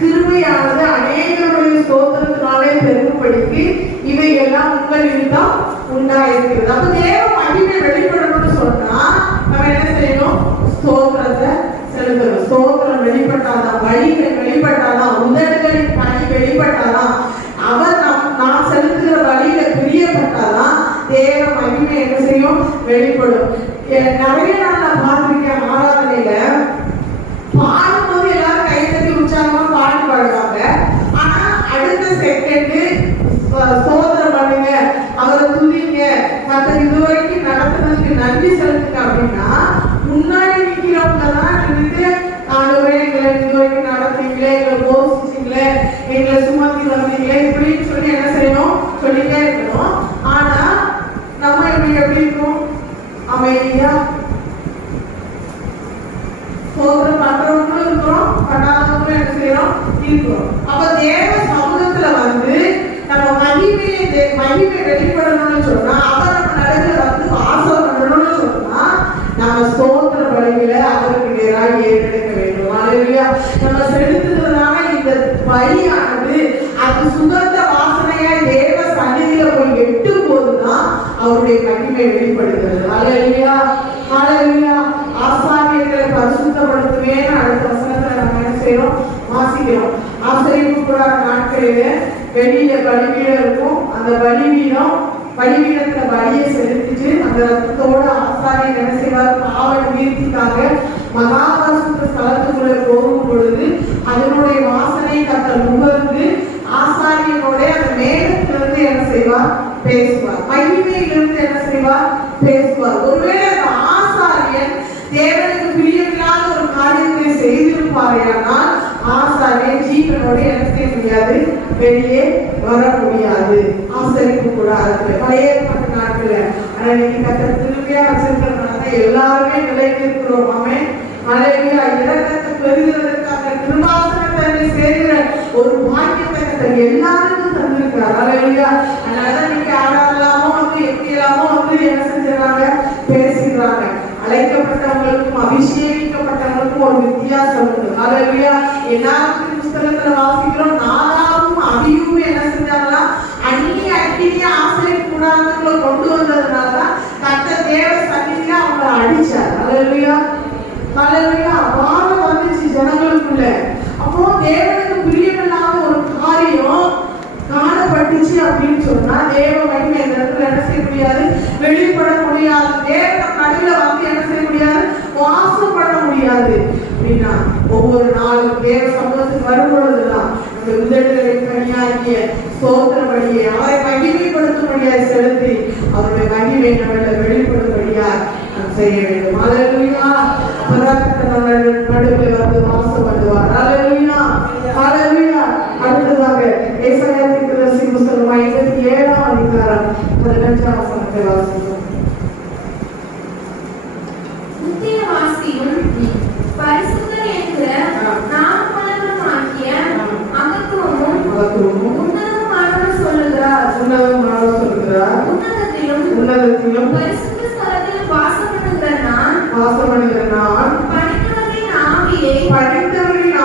கிருபையானது அநேகருடைய ஸ்தோத்திரத்தினாலே பெருகும்படிக்கு இவை எல்லாம் உங்களில் தான் உண்டாயிருக்கிறது. அப்ப தேவ மகிமை வெளிப்படணும்னு சொன்னா நம்ம என்ன செய்யணும்? ஸ்தோத்திரத்தை செலுத்தணும். ஸ்தோத்திரம் வெளிப்பட்டாதான், பலிகள் வெளிப்பட்டாதான், உதடுகளின் பலி வெளிப்பட்டாதான், அவர் நாம் செலுத்துகிற வழியில பிரியப்பட்டாதான் தேவ மகிமை என்ன செய்யும்? வெளிப்படும். நிறைய நாள் நான் பார்த்திருக்கேன் ஆராதனையில பாடும்போது எல்லாரும் கை தட்டி உற்சாகமா பாட்டு பாடுவாங்க. ஆனா அடுத்த செகண்ட் சோதனை பண்ணுங்க, அவரை துதிங்க, மற்ற இதுவரைக்கும் நடத்துனதுக்கு நன்றி செலுத்துங்க அப்படின்னா முன்னாடி நிக்கிறவங்க தான் நின்றுட்டு ஆண்டவரே எங்களை இதுவரைக்கும் நடத்தீங்களே, எங்களை போசிச்சிங்களே, எங்களை சுமத்தி வந்தீங்களே இப்படின்னு சொல்லி என்ன செய்யணும்? சொல்லிட்டே இருக்கணும். ஆனா நம்ம எப்படி இருக்கும்? அமைதியா சோதனை பண்றவங்களும் இருக்கிறோம், பண்ணாதவங்களும் என்ன செய்யறோம்? இருக்கிறோம். அப்ப தேவ சமூகத்துல வந்து நம்ம மகிமை வெளிப்படணும்னு சொன்னா அவர் நம்ம நடுவில் வந்து வாசம் பண்ணணும்னு சொன்னா நம்ம ஸ்தோத்திர பலிகளை அவருக்கு நேராக ஏறெடுக்க வேண்டும். ஹல்லேலூயா. நம்ம செலுத்துறதுனால இந்த பலியானது அது சுகந்த வாசனையா தேவ சந்நிதியில போய் எட்டும் போதுதான் அவருடைய மகிமை வெளிப்படுகிறது. ஹல்லேலூயா, ஹல்லேலூயா. ஆசாரியர்களை பரிசுத்தப்படுத்துவேன்னு அடுத்த வசனத்துல நம்ம என்ன செய்யறோம்? வாசிக்கிறோம். ஆசரிப்பு கூடார நாட்களில வெளியில பலிபீடம் இருக்கும். அந்த பலிபீடத்துல பலியை செலுத்திட்டு அந்த ரத்தத்தோட ஆசாரியர் என்ன செய்வார்? பாவம் வீழ்த்திக்காக மகாபரிசுத்த ஸ்தலத்துக்குள்ள போகும் பொழுது அதனுடைய வாசனை கர்த்தர் நுகர்ந்து ஆசாரியனோட அந்த மேகத்திலிருந்து என்ன செய்வார்? பேசுவார். மகிமையிலிருந்து என்ன செய்வார்? பேசுவார். ஒருவேளை அந்த ஆசாரியன் தேவனுக்கு பிரியமில்லாத ஒரு காரியத்தை செய்திருப்பாரையானால் ஆசாரியன் ஜீவனோட என்ன செய்ய முடியாது? வெளியே வர முடியாது. ஆசரிப்பு கூடாரத்துல பழைய ஏற்பாட்டு நாட்கள்ல ஆனா இன்னைக்கு கர்த்தர் திரும்பியா வச்சிருக்கிறதுனால எல்லாருமே நிலைத்து இருக்கிறோம். ஆமென், ஹல்லேலூயா. இரக்கத்தை பெறுகிறதற்காக கிருபாசனத்தை சேர்கிற ஒரு எல்லாருக்கும் தந்திருக்கிறார். அல்லேலூயா. அதனாலதான் நீங்க யாரெல்லாமோ வந்து எப்படி எல்லாமோ வந்து என்ன செஞ்சாங்க பேசுகிறாங்க. அழைக்கப்பட்டவங்களுக்கும் அபிஷேகிக்கப்பட்டவங்களுக்கும் ஒரு வித்தியாசம் உண்டு. அல்லேலூயா. எல்லாருக்கும் புஸ்தகத்துல வாசிக்கிறோம், நாலாவும் அபியும் என்ன செஞ்சாங்களா அந்நிய அக்கினிய ஆசிரிய கூடாரத்துக்குள்ள கொண்டு வந்ததுனாலதான் கர்த்தர் தேவ சன்னிதியில அவங்களை அடிச்சார். அல்லேலூயா. அல்லேலூயா. வாரம் வந்துச்சு ஜனங்களுக்குள்ள. அப்போ தேவனுக்கு பிரியமில்லாத ஒரு காரியம் காணப்பட்டுச்சு அப்படின்னு சொன்னா தேவ மகிமை இந்த இடத்துல என்ன செய்ய முடியாது, வெளிப்பட முடியாது. தேவ நடுவில் வந்து என்ன செய்ய முடியாது, வாசம் பண்ண முடியாது. அப்படின்னா ஒவ்வொரு நாளும் தேவ சமூகத்துக்கு வரும்பொழுதுதான் அந்த உதடுகளின் கனியாகிய ஸ்தோத்திரபடியே அவரை மகிமைப்படுத்தும்படியாய் செலுத்தி அவருடைய மகிமை நம்மள வெளிப்படும்படியாய் நாம் செய்ய வேண்டும். அல்லேலூயா. நடுவில் வந்து வாசம் பண்ணுவார். அல்லேலூயா. அல்லேலூயா. அடுத்ததாக ஏசாயா தீர்க்கதரிசி புத்தகம் 57ஆம் அதிகாரம் 15ஆம் வசனத்தை வாசிப்போம். முத்திய வாசியும் பரிசுத்தர் என்கிற நாமமாகிய மகத்துவமும் உன்னதமானவர் சொல்லுகிறார். உன்னதத்திலும் பரிசுத்த ஸ்தலத்தில் வாசம் பண்ணுகிற நான் படித்தவர்களின்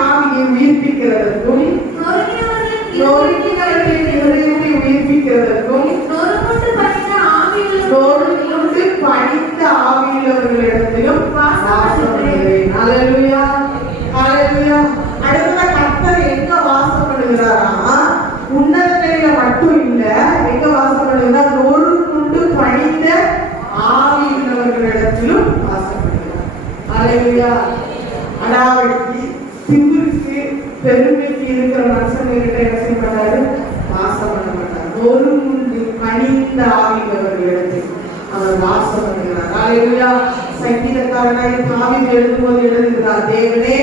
ஆவியை உயிர்ப்பிக்கிறதற்கும் உயிர்ப்பிக்கிறதற்கும் பணிந்த ஆவியுள்ளவர்களிடத்திலும் வாசம் பண்ணுகிறேன். அல்லேலூயா. அல்லேலூயா. அடுத்த கர்த்தர் எங்க வாசம் பண்ணுகிறாரா, உன்னதத்தில மட்டும் இல்ல, எங்க வாசம் பண்ணுகிறார், நொறுங்குண்டு பணிந்த ஆவியுள்ளவர்களிடத்திலும் வாசம் பண்ணுகிறார். அல்லேலூயா. அடாவடிக்கு திமிருக்கு பெருமைக்கு இருக்கிற மனுஷன்கிட்ட என்ன செய்ய மாட்டாரு, வாசம் பண்ண மாட்டார். நொறுங்குண்டு பணிந்த ஆவியுள்ளவர்களிடத்தில் அவர் வாசம் பண்ணுகிறார். அல்லேலூயா. சங்கீதக்காரனாய் தாவீது எழுதுகிறார், தேவனே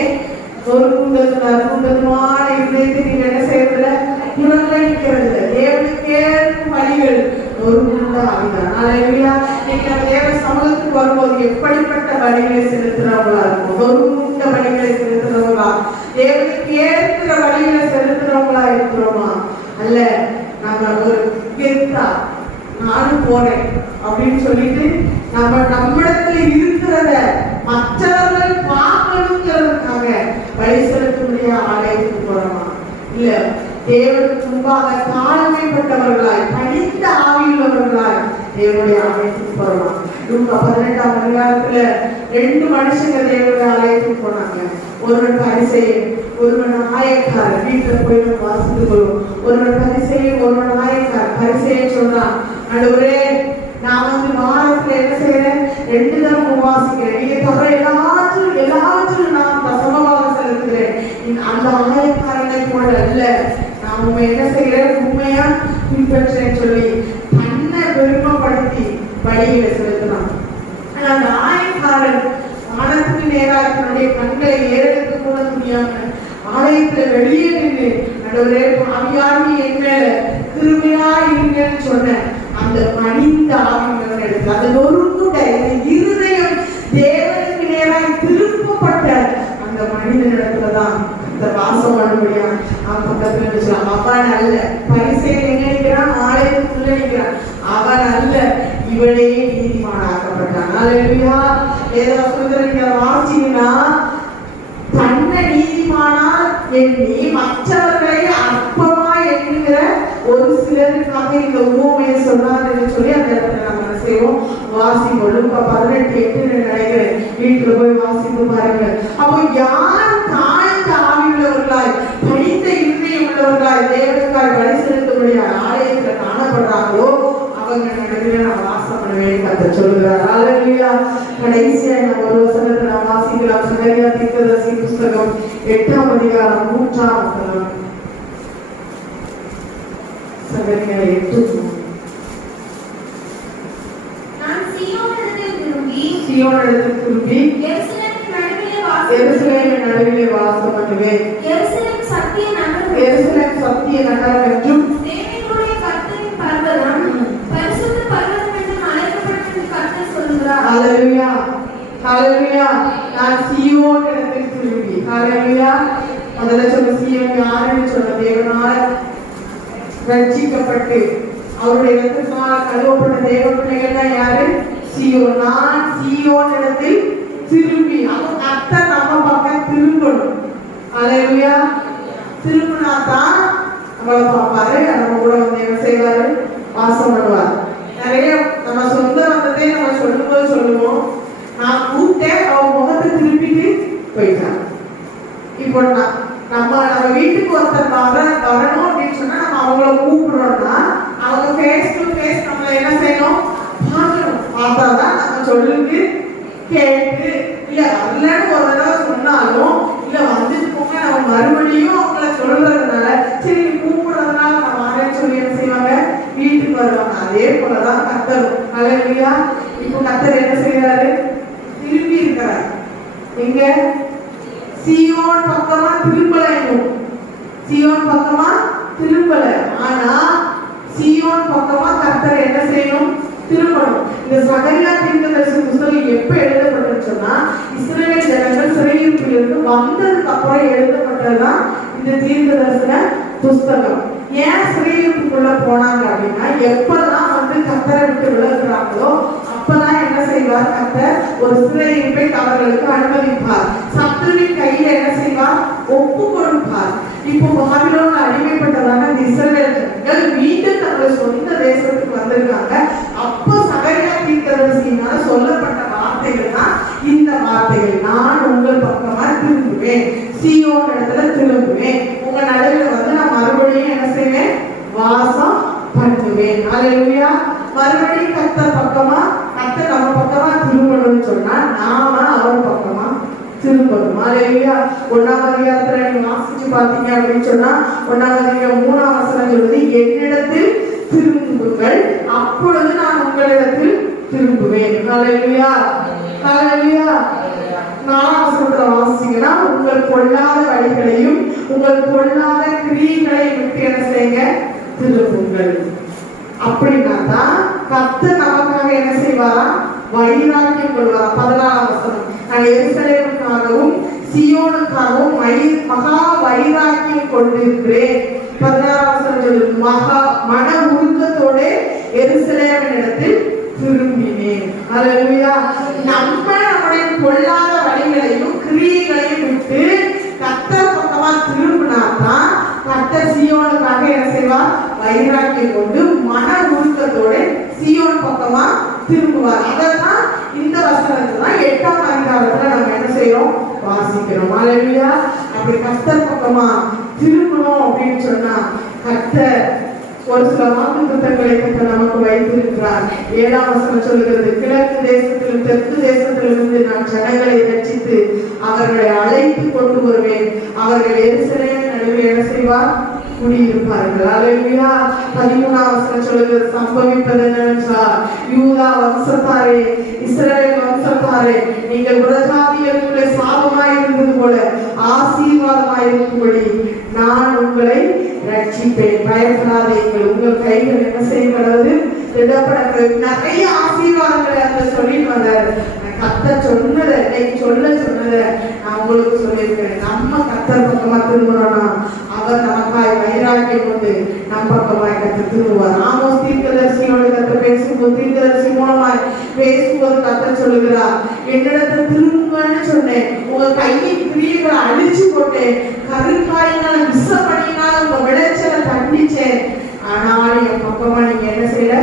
நொறுங்குண்டதுமான இதயத்தை நீங்க என்ன செய்யறதில்ல, புறக்கணிக்கிறது. தேவனுக்கு ஏற்கும் வழிகள் நொறுங்குண்ட ஆவிதான். அல்லேலூயா. நீங்க தேவ சமூகத்துக்கு வரும்போது எப்படிப்பட்ட வழிகளை செலுத்துறவங்களா இருக்கும், நொறுங்குண்ட வழிகளை செலுத்துறவங்களா, தேவனுக்கு ஏற்கிற வழிகளை செலுத்துறவங்களா இருக்கிறோமா? அல்ல நம்ம ஒரு கெத்தா நானும் போறேன் அப்படின்னு சொல்லிட்டு நம்மிடத்துல இருக்கிறத மற்றவர்கள் பார்க்கணுங்கிறதுக்காக வழி செலுத்தக்கூடிய ஆலயத்துக்கு போறோமா? இல்ல தேவனுக்கு முன்பாக தாழ்மைப்பட்டவர்களாய் பணிந்த ஆவியுள்ளவர்களாய் தேவனுடைய ஆலயத்துக்கு போறோமா? இவங்க 18ஆம் அதிகாரத்துல 2 மனுஷங்க தேவனுடைய ஆலயத்துக்கு போனாங்க. ஒருவன் பரிசேயன், ஒருவன் ஆயக்காரன். வீட்டுல போய் வாசித்து கொள்வோம். ஒருவன் பரிசேயன், ஒருவன் ஆயக்காரன். பரிசேயன் சொன்னான், ஆண்டவரே நான் வந்து வாரத்துல என்ன செய்யறேன், 2 தரம் உபவாசிக்கிறேன், நீங்க தவிர எல்லாவற்றிலும் நான் தசமமாக செலுத்துகிறேன். அந்த ஆயக்காரனை போல அல்ல, நான் உண்மை என்ன செய்யறேன், உண்மையா பின்பற்றேன்னு சொல்லி தன்னை பெருமைப்படுத்தி வழியில செலுத்தினான். ஆனா அந்த ஆயக்காரன் வானத்துக்கு நேராக தன்னுடைய கண்களை ஏறெடுத்து கூட முடியாம ஆலயத்துல வெளியே நின்று, ஆண்டவரே பாவியாகி என் மேல கிருபையா இருங்கன்னு சொன்ன அந்த பணிந்த ஆவியினர் எடுத்து அந்த நொறுங்குண்ட இருதயம் தேவனுக்கு நேராக திருப்பப்பட்ட அந்த மனிதனிடத்துலதான் இந்த வாசம் பண்ணும்படியா பக்கத்துல நினைச்சலாம். அவன் அல்ல பரிசேயன் எங்க நிற்கிறான், ஆலயத்துக்குள்ள நிற்கிறான். அவன் அல்ல, இவனே நீதிமானாக்கப்பட்டான். அல்லேலூயா. ஏதோ சொல்றீங்க வாசிங்கன்னா, தன்னை நீதிமானால் எண்ணி மற்றவர்களை அற்பமா எண்ணுகிற ஒரு சிலருக்காக இந்த உவமையை சொன்னார் என்று சொல்லி அந்த இடத்துல நம்ம செய்வோம், வாசிப்போம். Luka 18:8 நினைக்கிறேன், வீட்டுல போய் வாசிப்பு பாருங்க. அப்போ யார் தாழ்ந்த ஆவியுள்ளவர்களாய் பணிந்த இருதயம் உள்ளவர்களாய் தேவனுக்காய் வழி செலுத்தக்கூடிய ஆலயத்துல காணப்படுறாங்களோ அவங்க நடுவில் நான் வாசம் பண்ணுவேன் கர்த்தர் சொல்லுகிறார். அல்லேலூயா. கடைசியா நம்ம ஒரு வசனத்தை நாம் வாசிக்கலாம். சகரியா தீர்க்கதரிசி புத்தகம் 8ஆம் அதிகாரம் 3ஆம் வசனம். சகரியா 8:3. நான் சீயோனிடத்தில் திரும்பி எருசலேமின் நடுவிலே வாசம் பண்ணுவேன். எருசலேம் சத்திய நகரம் என்றும் தேவனுடைய கர்த்தரின் பர்வதம் பரிசுத்த பர்வதம் என்றும் அழைக்கப்படும் கர்த்தர் சொல்கிறார். அல்லேலூயா. அல்லேலூயா. நான் சீயோன் இடத்தில் திரும்பி. அல்லேலூயா. முதல்ல சொன்ன சீயோன் யாருன்னு சொன்ன தேவனால ரட்சிக்கப்பட்டு அவருடைய இரத்தத்தினால் கழுவப்பட்ட தேவ பிள்ளைகள் தான் யாரு? சீயோன். நான் சீயோன் இடத்தில் திரும்பி, அப்ப கர்த்தர் நம்ம பக்கம் திரும்பணும். அல்லேலூயா. திரும்பினா தான் நம்மளை பார்ப்பாரு, நம்ம கூட வந்து என்ன செய்வாரு? வாசம் பண்ணுவார். நிறைய நம்ம சொந்த வந்ததே நம்ம சொல்லும்போது சொல்லுவோம், நான் கூப்பிட்டேன், அவன் முகத்தை திருப்பிட்டு போயிட்டான். இப்போ நம்ம வீட்டுக்கு ஒருத்தர் வரணும் அப்படின்னு சொன்னா நம்ம அவங்கள கூப்பிடுறோம்னா அவங்க ஃபேஸ் டு ஃபேஸ் நம்மள என்ன செய்யணும்? பார்க்கணும். பார்த்தாதான் நம்ம சொல்லுக்கு கேட்டு, இல்ல வரலன்னு ஒரு தடவை சொன்னாலும் இல்ல வந்துட்டு போங்க நம்ம மறுபடியும் அவங்கள சொல்றதுனால சரி கூப்பிடுறதுனால நம்ம வரேன்னு சொல்லி என்ன செய்வாங்க? வீட்டுக்கு வருவாங்க. அதே போலதான் கர்த்தர். அல்லேலூயா. இப்போ கர்த்தர் என்ன செய்யறாரு? திரும்பி இருக்கிறார். எங்க? சீயோன் பக்கமா திரும்பல. சீயோன் பக்கமா திரும்பல. ஆனா சீயோன் பக்கமா கர்த்தர் என்ன செய்யணும்? திரும்பணும். இந்த சகரியா தீர்க்கதரிசி புத்தகம் எப்ப எழுதப்பட்டதுன்னு சொன்னா இஸ்ரவேல் ஜனங்கள் சிறையிருப்பிலிருந்து வந்ததுக்கு அப்புறம் எழுதப்பட்டதுதான் இந்த தீர்க்கதரிசன புஸ்தகம். ஏன் சிறையிருப்புக்குள்ள போனாங்க அப்படின்னா, எப்பெல்லாம் வந்து கர்த்தரை விட்டு விலகுறாங்களோ அப்பதான் என்ன செய்வார்? கர்த்தர் ஒரு சிறையிருப்பை அவர்களுக்கு அனுமதிப்பார். சத்துருவின் கையில என்ன செய்வார்? ஒப்பு கொடுப்பார். இப்போ பாபிலோன்ல அடிமைப்பட்டதான இஸ்ரவேல் ஜனங்கள் மீண்டும் தங்களுடைய சொந்த தேசத்துக்கு வந்திருக்காங்க. அப்போ சகரியா தீர்க்கதரிசியினால சொல்லப்பட்ட வார்த்தைகள் தான் இந்த வார்த்தைகள். நான் உங்கள் பக்கமா திரும்புவேன், சீயோன் இடத்துல திரும்புவேன், உங்க நடுவில் வந்து நான் மறுபடியும் என்ன செய்வேன்? வாசம் பண்ணுவேன். அல்லேலூயா. மறுபடியும் கர்த்தர் பக்கமா, கர்த்தர் நம்ம பக்கமா திரும்பணும்னு சொன்னா நாம அவர் பக்கமா திரும்பணும். அல்லேலூயா. 1ஆம் அதிகாரத்துல நீங்க வாசிச்சு பாத்தீங்க அப்படின்னு சொன்னா 1ஆம் அதிகாரம் 3ஆம் வசனம் சொல்லுது, என்னிடத்தில் திரும்புங்கள் அப்பொழுது நான் உங்களிடத்தில் திரும்புவேன். அல்லேலூயா. அல்லேலூயா. 4ஆம் வசனத்துல வாசிங்கன்னா, உங்கள் பொல்லாத வழிகளையும் உங்கள் பொல்லாத கிரியைகளையும் விட்டு என்ன செய்யுங்க? திரும்புங்கள். அப்படின்னா தான் கர்த்தர் நமக்காக என்ன செய்வாரா? வைராக்கியம் கொள்வாரா? 14ஆம் வசனம், நான் எருசலேமுக்காகவும் சீயோனுக்காகவும் மகா வைராக்கியம் கொண்டிருக்கிறேன். 16ஆம் வசனம் சொல்லுது, மன உருக்கத்தோட எருசலேமினிடத்தில் திரும்பினேன். அல்லேலூயா. நம்முடைய பொல்லாத வழிகளையும் கிரியைகளையும் விட்டு கர்த்தர் பக்கமா திரும்பினாதான் கர்த்தர் சீயோனுக்காக என்ன செய்வார்? வைராக்கியம் கொண்டு மன உருக்கத்தோட சீயோன் பக்கமா திரும்புவார். அதான் இந்த வசனத்துல 8ஆம் அதிகாரத்துல நம்ம என்ன செய்யறோம்? வாசிக்கிறோம். அல்லேலூயா. அப்படி கர்த்தர் பக்கமா திரும்பணும் அப்படின்னு சொன்னா கர்த்தர் ஒரு சில வாக்குத்தத்தங்களை நமக்கு வைத்திருக்கிறார். 7ஆம் வசனம் சொல்லுகிறது, கிழக்கு தேசத்திலும் தெற்கு தேசத்திலிருந்து நான் ஜனங்களை ரட்சித்து அவர்களை அழைத்து கொண்டு வருவேன், அவர்கள் எருசலேமின் நடுவே என்ன செய்வார்? குடியிருப்பார்கள். அல்லேலூயா. 13ஆம் வசனம் சொல்லுகிறது, சம்பவிப்பது என்னவென்றால், யூதா வம்சத்தாரே, இஸ்ரவேல் வம்சத்தாரே, நீங்கள் புறஜாதிகளுக்குள்ளே சாபமாய் இருந்தது போல ஆசீர்வாதமாய் இருக்கும்படி நான் உங்களை ரட்சிப்பேன், பயப்படாதீர்கள், உங்கள் கைகள் என்ன செய்யப்படுவது? திடப்படப்படுவது. நிறைய ஆசீர்வாதங்களை அந்த சொல்லிட்டு வந்தாரு. கர்த்தர் சொன்னதை, இன்னைக்கு சொன்னதை நான் உங்களுக்கு சொல்லியிருக்கிறேன். நம்ம கர்த்தர் பக்கமா திரும்பணும்னா அவர் நமக்காய் வைராக்கியம் கொண்டு நம் பக்கமாய் கர்த்தர் திரும்புவார். ஆமோஸ் தீர்க்கதரிசியோடு கர்த்தர் பேசும்போது, தீர்க்கதரிசி மூலமாய் பேசும்போது கர்த்தர் சொல்லுகிறார், என்னிடத்தை திரும்புங்கன்னு சொன்னேன், உங்க கையின் கிரியைகளை அழிச்சு போட்டேன், கருக்காயினால விஷப்படினால உங்க விளைச்சலை தண்டிச்சேன், ஆனால் என் பக்கமா நீங்க என்ன செய்யல?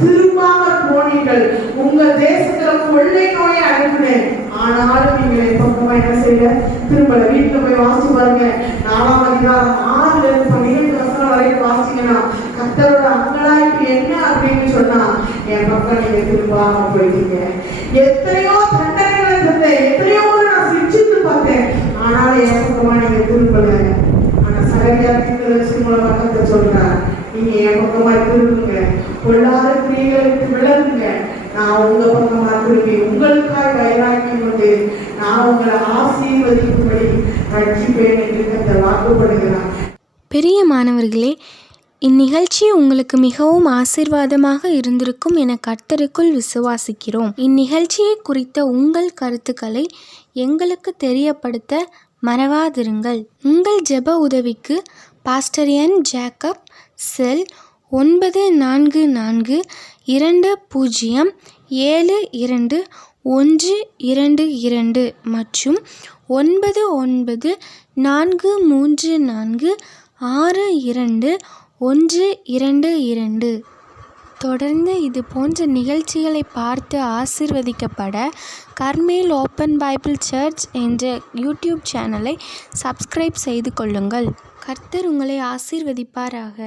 திரும்பாமல் போனீர்கள். உங்க தேசத்துல கொள்ளை நோயை அனுப்பினேன், ஆனாலும் நீங்க என் பக்கமா என்ன செய்யல? திரும்பல. வீட்டுல போய் வாசிச்சு பாருங்க. 4ஆம் அதிகாரம் 6ல இருந்து 12 வசனம் வரைக்கும் வாசிங்கன்னா கர்த்தரோட அங்கலாய்ப்பு என்ன அப்படின்னு சொன்னா, என் பக்கம் நீங்க திரும்பாம போயிட்டீங்க. எத்தனையோ தண்டனைகளை தந்தேன், எத்தனையோ நான் சிரிச்சுட்டு பார்த்தேன், ஆனாலும் என் பக்கமா நீங்க திரும்பல. ஆனா சகரியா தீர்க்கதரிசி மூலமா கர்த்தர் சொல்றார், நீங்க என் பக்கமா திரும்புங்க, பொல்லாத கிரியைகளுக்கு விலகுங்க, நான் உங்க பக்கமா திரும்பி உங்களுக்காய் வைராக்கியம் கொண்டு நான் உங்களை ஆசீர்வதிக்கும்படி ரட்சிப்பேன் என்று கர்த்தர் வாக்குப்படுகிறார். பெரிய மாணவர்களே, இந்நிகழ்ச்சி உங்களுக்கு மிகவும் ஆசீர்வாதமாக இருந்திருக்கும் என கர்த்தருக்குள் விசுவாசிக்கிறோம். இந்நிகழ்ச்சியை குறித்த உங்கள் கருத்துக்களை எங்களுக்கு தெரியப்படுத்த மறவாதிருங்கள். உங்கள் ஜெப உதவிக்கு பாஸ்டர் என் ஜேக்கப், செல் 9442707222 மற்றும் 9943462122. தொடர்ந்து இது போன்ற நிகழ்ச்சிகளை பார்த்து ஆசீர்வதிக்கப்பட கர்மேல் ஓப்பன் பைபிள் சர்ச் என்ற யூடியூப் சேனலை சப்ஸ்கிரைப் செய்து கொள்ளுங்கள். கர்த்தர் உங்களை ஆசீர்வதிப்பாராக.